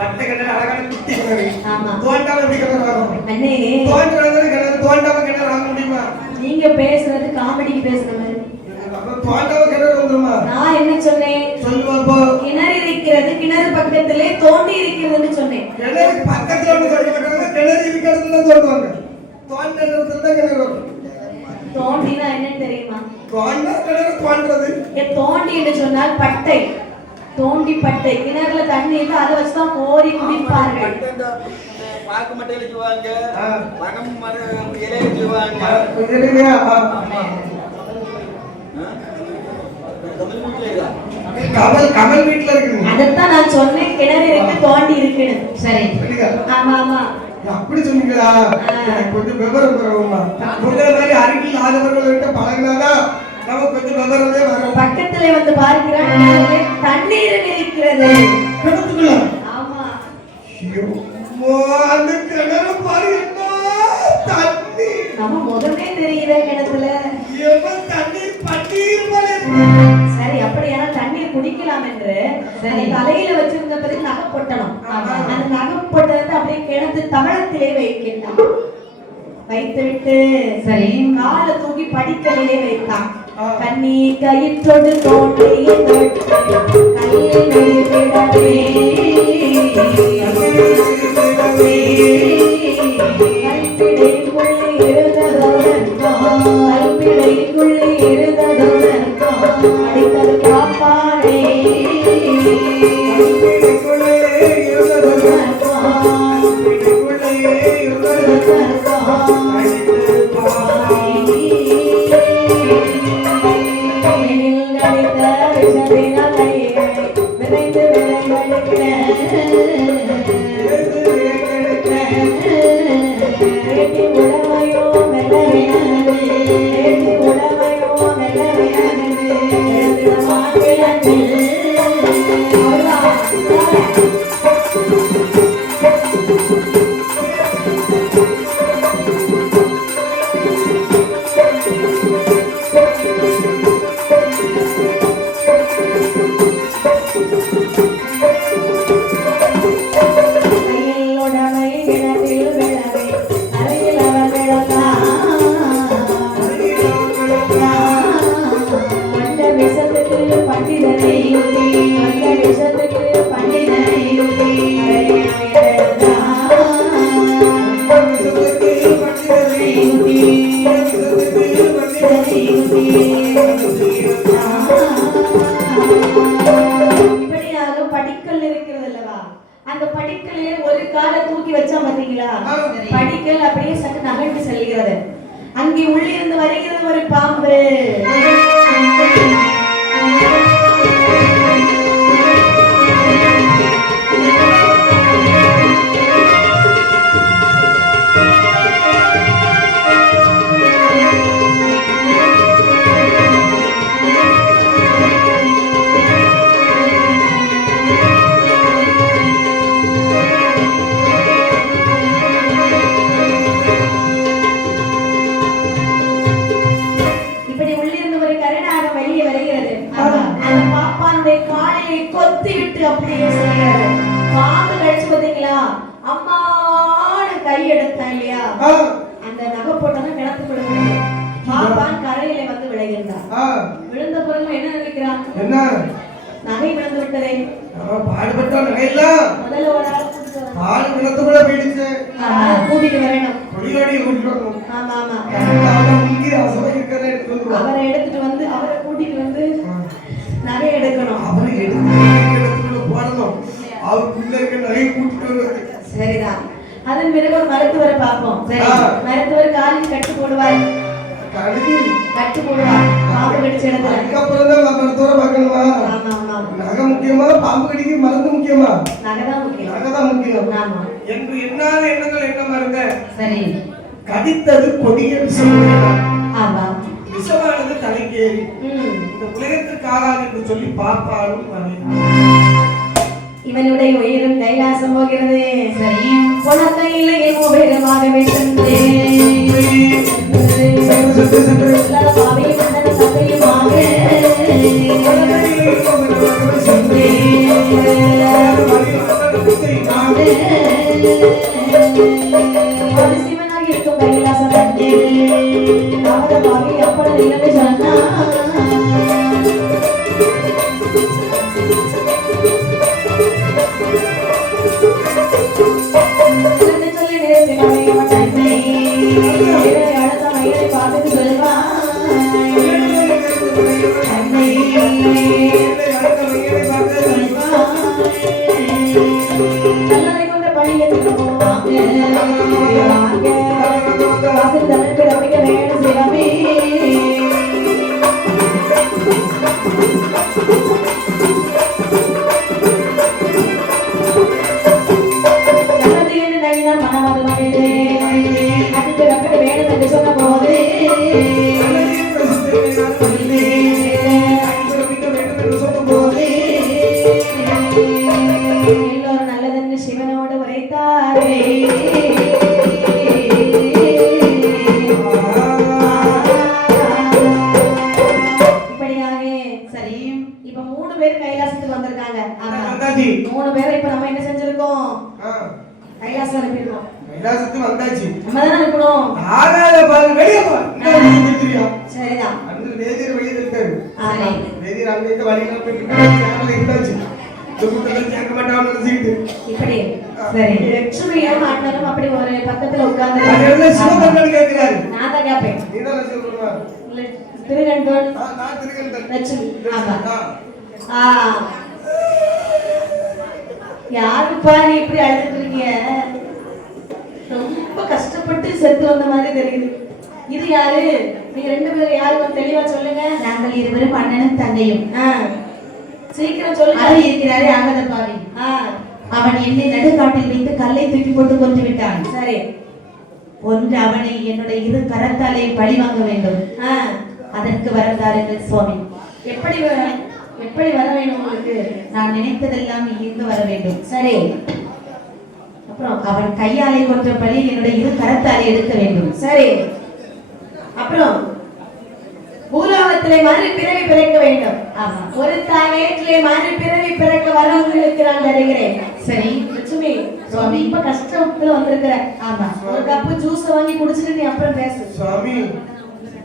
பட்ட கிணறு, அழகான குட்டி கிணறு. ஆமா, தோண்டாம எப்படி கிணறு ஆகும்? அண்ணே, தோன்றதுல கிணறு, தோண்டாம கிணறு ஆக முடியுமா? நீங்க பேசுறது காமெடிக்கு பேசுற மாதிரி. நான் என்ன சொன்னேன்? கிணறு இருக்கிறது, கிணறு பக்கத்திலே தோண்டி இருக்கிறதுன்னு சொன்னேன். கிணறு பக்கத்துல ஒண்ணு சொல்ல மாட்டாங்க, கிணறு இருக்கிறதுன்னு தான் சொல்லுவாங்க. தோண்டறதுல தான் கிணறு வரும். தோண்டினா என்னன்னு தெரியுமா? தோண்டா கிணறு தோண்டறது. தோண்டி என்று சொன்னால் பட்டை, தோண்டி பட்டை. கிணறுல தண்ணி இருக்கு, அதை வச்சுதான் கோரி குடிப்பார்கள். பாக்கு மட்டையில சொல்லுவாங்க, வனம் இலையில சொல்லுவாங்க. கமல் வீட்ல இருக்கு. அதத்தான் நான் சொன்னேன், கிணறு இருக்கு, தோண்டி இருக்குன்னு. சரி, ஆமா ஆமா, அப்படி சொன்னீங்களா? கொஞ்சம் விவரம் தருவோமா? உங்களை மாதிரி அருகில் ஆதவர்கள்கிட்ட பழகினாதான் நம்ம கொஞ்சம் விவரமே வரும். பக்கத்துல வந்து பார்க்கிறாங்க, தண்ணீர் இருக்கிறது கிணத்துக்குள்ள. ஆமா, அந்த கிணறு பாருங்க, தண்ணி நம்ம முதல்ல தெரியுதே கிணத்துல தண்ணீர் பன்னீர். சரி, அப்படியான தண்ணீர் குடிக்கலாம் என்று தலையில வச்சிருந்த பிறகு நகை பொட்டணும். அந்த நகை பொட்டத்தை அப்படியே கிணத்து தவளத்திலே வைக்கின்றான். வைத்துவிட்டு சரி காலை தூக்கி படிக்கலிலே வைத்தான். கண்ணி கயிற்றோடு தோன்றிய அடித்தது காப்பாரே அந்த படிக்கல்லே ஒரு காலை தூக்கி வச்சா பாத்தீங்களா, படிக்கல் அப்படியே சற்று நகர்ந்து செல்கிறது. அங்கே உள்ளிருந்து வருகிறது ஒரு பாம்பு. அப்படியே செய்யறாரு. பாம்பு கடிச்சு பாத்தீங்களா, அம்மான்னு கை எடுத்தான் இல்லையா, அந்த நகை போட்டதான் கிணத்துக்குள்ள விழுந்து பாப்பான் கரையில வந்து விளைகிறான். விழுந்த பிறகு என்ன நினைக்கிறான், என்ன நகை விழுந்து விட்டதே, பாடுபட்ட நகை எல்லாம் முதல்ல ஒரு ஆள் பாடு கிணத்துக்குள்ள போயிடுச்சு, கூட்டிட்டு வரணும், கூட்டிட்டு வரணும். ஆமா ஆமா, அவரை எடுத்துட்டு வந்து அவரை கூட்டிட்டு வந்து நகை எடுக்கணும். அவரை எடுத்து போடணும், அவருக்குள்ள இருக்க நகை கூட்டிட்டு வருவது. சரிதான். அதன் பிறகு ஒரு மருத்துவரை பார்ப்போம். சரி, மருத்துவர் காலில் கட்டு போடுவார், கட்டு போடுவார் பாம்பு கடிச்ச இடத்துல. அதுக்கப்புறம் தான் மருத்துவரை பார்க்கணுமா? ஆமா ஆமா. நகை முக்கியமா பாம்பு கடிக்கு மருந்து முக்கியமா? நகைதான் முக்கியம். நகைதான் முக்கியம். ஆமா. என்று எண்ணாத எண்ணங்கள் என்ன இருங்க. சரி. கடித்தது கொடிய விஷம். ஆமா. விஷமானது தலைக்கேறி இந்த உலகத்திற்கு ஆகாது என்று சொல்லி பார்ப்பாலும் இவனுடைய உயிரும் கைலாசம் போகிறது. சரி, குணத்தையிலே உபயோகமாக வேண்டும். சிவனாக இருக்கும் கைலாசம் அவரமாக எப்படி இல்லை சொன்னா அப்படி ஒரு பக்கத்துல உட்கார்ந்து நான் தான் கேட்பேன். திருகண்டோன் யாருப்பா நீ இப்படி அழுதுட்டு இருக்கீங்க, ரொம்ப கஷ்டம். செத்து வந்த மாதிரி தெரியுது. இது யாரு? நீங்க ரெண்டு பேரும் யாரு தெளிவா சொல்லுங்க. நாங்கள் இருவரும் அண்ணனும் தங்கையும். சீக்கிரம் சொல்லுங்க. அது இருக்கிறாரே ஆகத பாவி. அவன் என்னை நடுக்காட்டில் வைத்து கல்லை தூக்கி போட்டு கொன்று விட்டான். சரி, ஒன்று அவனை என்னுடைய இரு கரத்தாலே பழி வாங்க வேண்டும். அதற்கு வரந்தாருங்கள் சுவாமி. எப்படி வர வேணும் உங்களுக்கு? நான் நினைத்ததெல்லாம் இங்கு வர வேண்டும். சரி, அப்புறம் அவன் கையாலே கொன்ற பழி என்னுடைய இரு கரத்தாலே எடுக்க வேண்டும். சரி, அப்புறம் பூலோகத்திலே மறு பிறவி பிறக்க வேண்டும். ஆமா. ஒரு தாயத்திலே மறு பிறவி பிறக்க வரவங்களுக்கு நான் தருகிறேன். சரி லட்சுமி, சுவாமி இப்ப கஷ்டத்துல வந்திருக்கிற. ஆமா. ஒரு கப்பு ஜூஸ் வாங்கி குடிச்சிட்டு நீ அப்புறம் பேசு. சுவாமி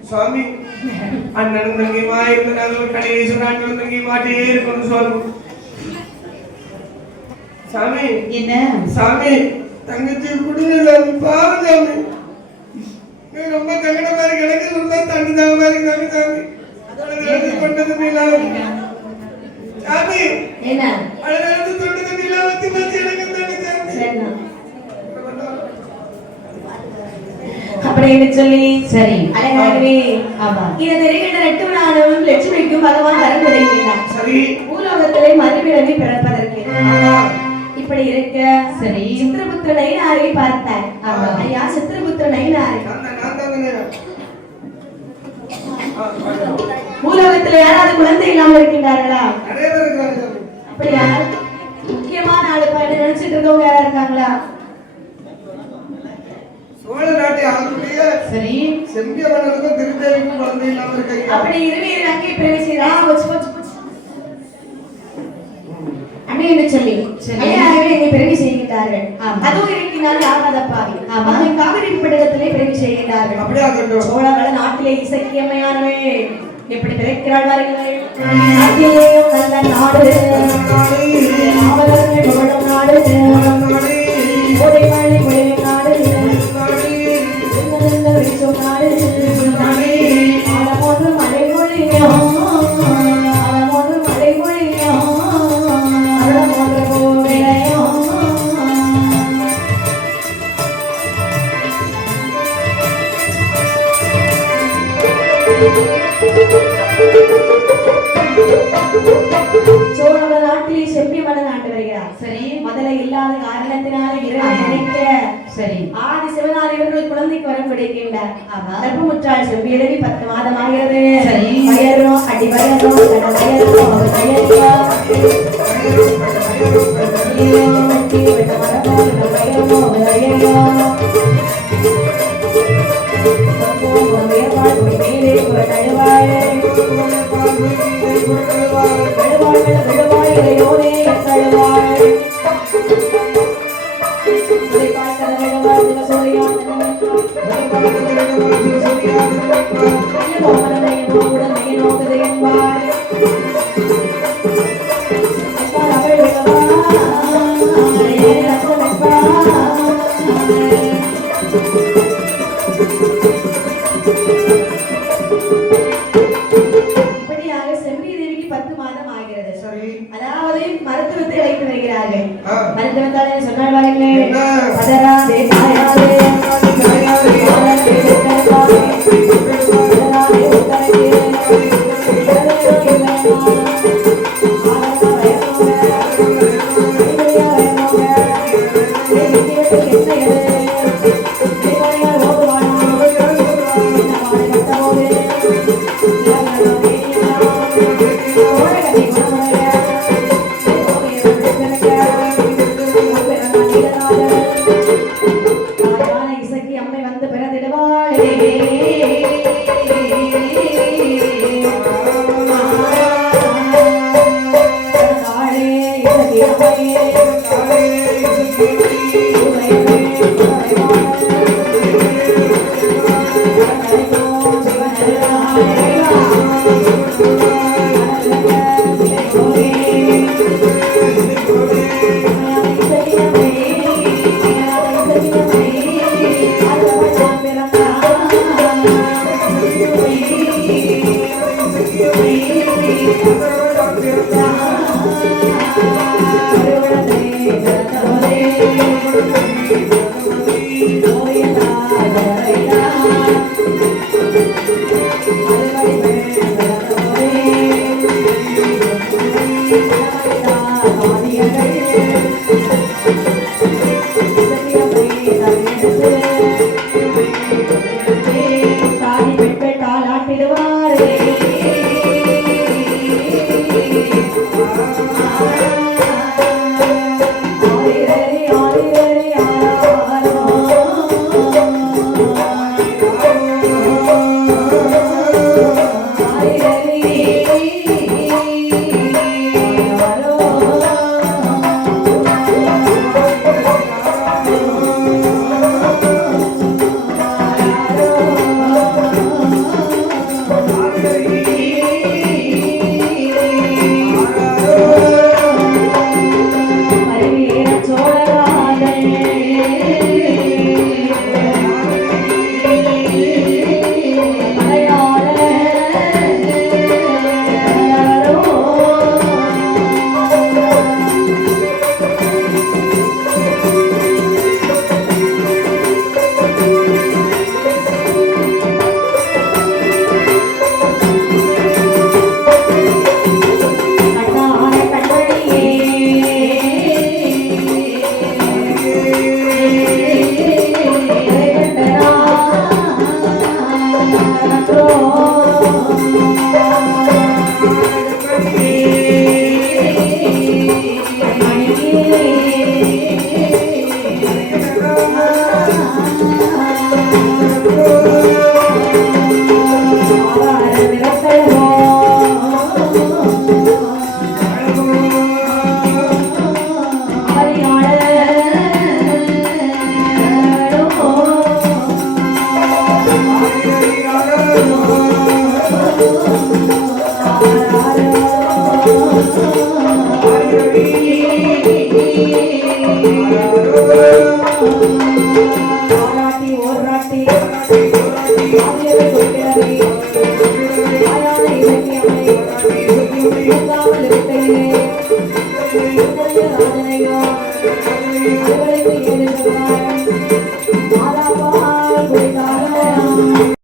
சுவாமி அண்ணன் தங்கியுமா இருந்த நாங்கள் கடைசி அண்ணன் தங்கி மாட்டே இருக்கணும் சுவாமி. சாமி என்ன சாமி தங்கச்சி குடிங்க பாவம் சாமி. நீ ரொம்ப கங்கட மாதிரி கிடக்கு இருந்தா தண்ணி தாங்க மாதிரி சாமி சாமி அழுது கொண்டது நீலாம் சாமி. என்ன அழுது கொண்டது நீலாவத்தி மாதிரி எனக்கு தண்ணி சாமி. சரிண்ணா. அப்படின்னு சொல்லி சரி அழகாகவே ஆமா இதை தெரிகின்ற நெட்டுவனானவன் லட்சுமிக்கும் பகவான் வரம் உதவினார். சரி பூலோகத்திலே மறுபிறவி பிறப்பதற்கு. இப்படி இருக்க சரி சித்திரபுத்திர நயினாரை பார்த்தார். ஆமா. ஐயா சித்திரபுத்திர நயினாரை பூலோகத்துல யாராவது குழந்தை இல்லாமல் இருக்கின்றார்களா? நிறைய பேர் இருக்காங்க சாமி. அப்படியா? முக்கியமான ஆளு பாட்டு நினைச்சிட்டு இருக்கவங்க யாரா இருக்காங்களா? சோழ நாட்டை ஆளுடைய சரி செம்பிய மன்னனுக்கும் திருத்தேவிக்கும் குழந்தை இல்லாம இருக்காங்க. அப்படி இருவீர் அங்கே பிரவேசிக்கிறா அப்படின்னு சொல்லி ஐயாவே இங்கே பிறவி செய்கின்றார்கள். அதுவும் இருக்கிறார்கள் ஆகாத பாவி. அதை காவிரி பட்டணத்திலே பிறவி செய்கின்றார்கள். அப்படியே ஆகட்டும். சோழவள நாட்டிலே இசைக்கியமையானவே எப்படி பிறக்கிறாள் வாருங்கள். நாட்டிலேயும் நல்ல நாடு, மாவலர்கள் புகழும் நாடு, கோடை மழை பொழியும் நாடு, வீசும் நாடு, ஆழமோன்று மழை பொழியும், ஆழமோன்று மழை பொழியும், அருளமோன்று பூவிளையும். சோழவள நாட்டிலே செம்பி மன்னன் ஆண்டு வருகிறார். சரி முதல்ல இல்லாத காரணத்தினால இறைவனை நினைக்க சரி ஆதி சிவனார் இவர்கள் குழந்தைக்கு வரம் கிடைக்கின்றார். ஆமா. கர்ப்பமுற்றாள் செம்பியதவி 10 மாதம் ஆகிறது. சரி. வயரும் அடி வயரும் இப்படியாக செம்பி தேவிக்கு 10 மாதம் ஆகிறது. சரி அதாவது மருத்துவத்தை அழைத்து வருகிறார்கள். ஆ. மருத்துவத்தாலே சொன்னால் வாருங்களே. என்ன? பதராதே தாயாரே, தாயாரே, ஆரே உத்தரவாரே, பதராதே உத்தரக்கே, பதரேரோ இல்லைனா, ஆரா பயனோக, ஐவரியா பயனோக, ஏ வித்தியத்துக்கு என்ன எது,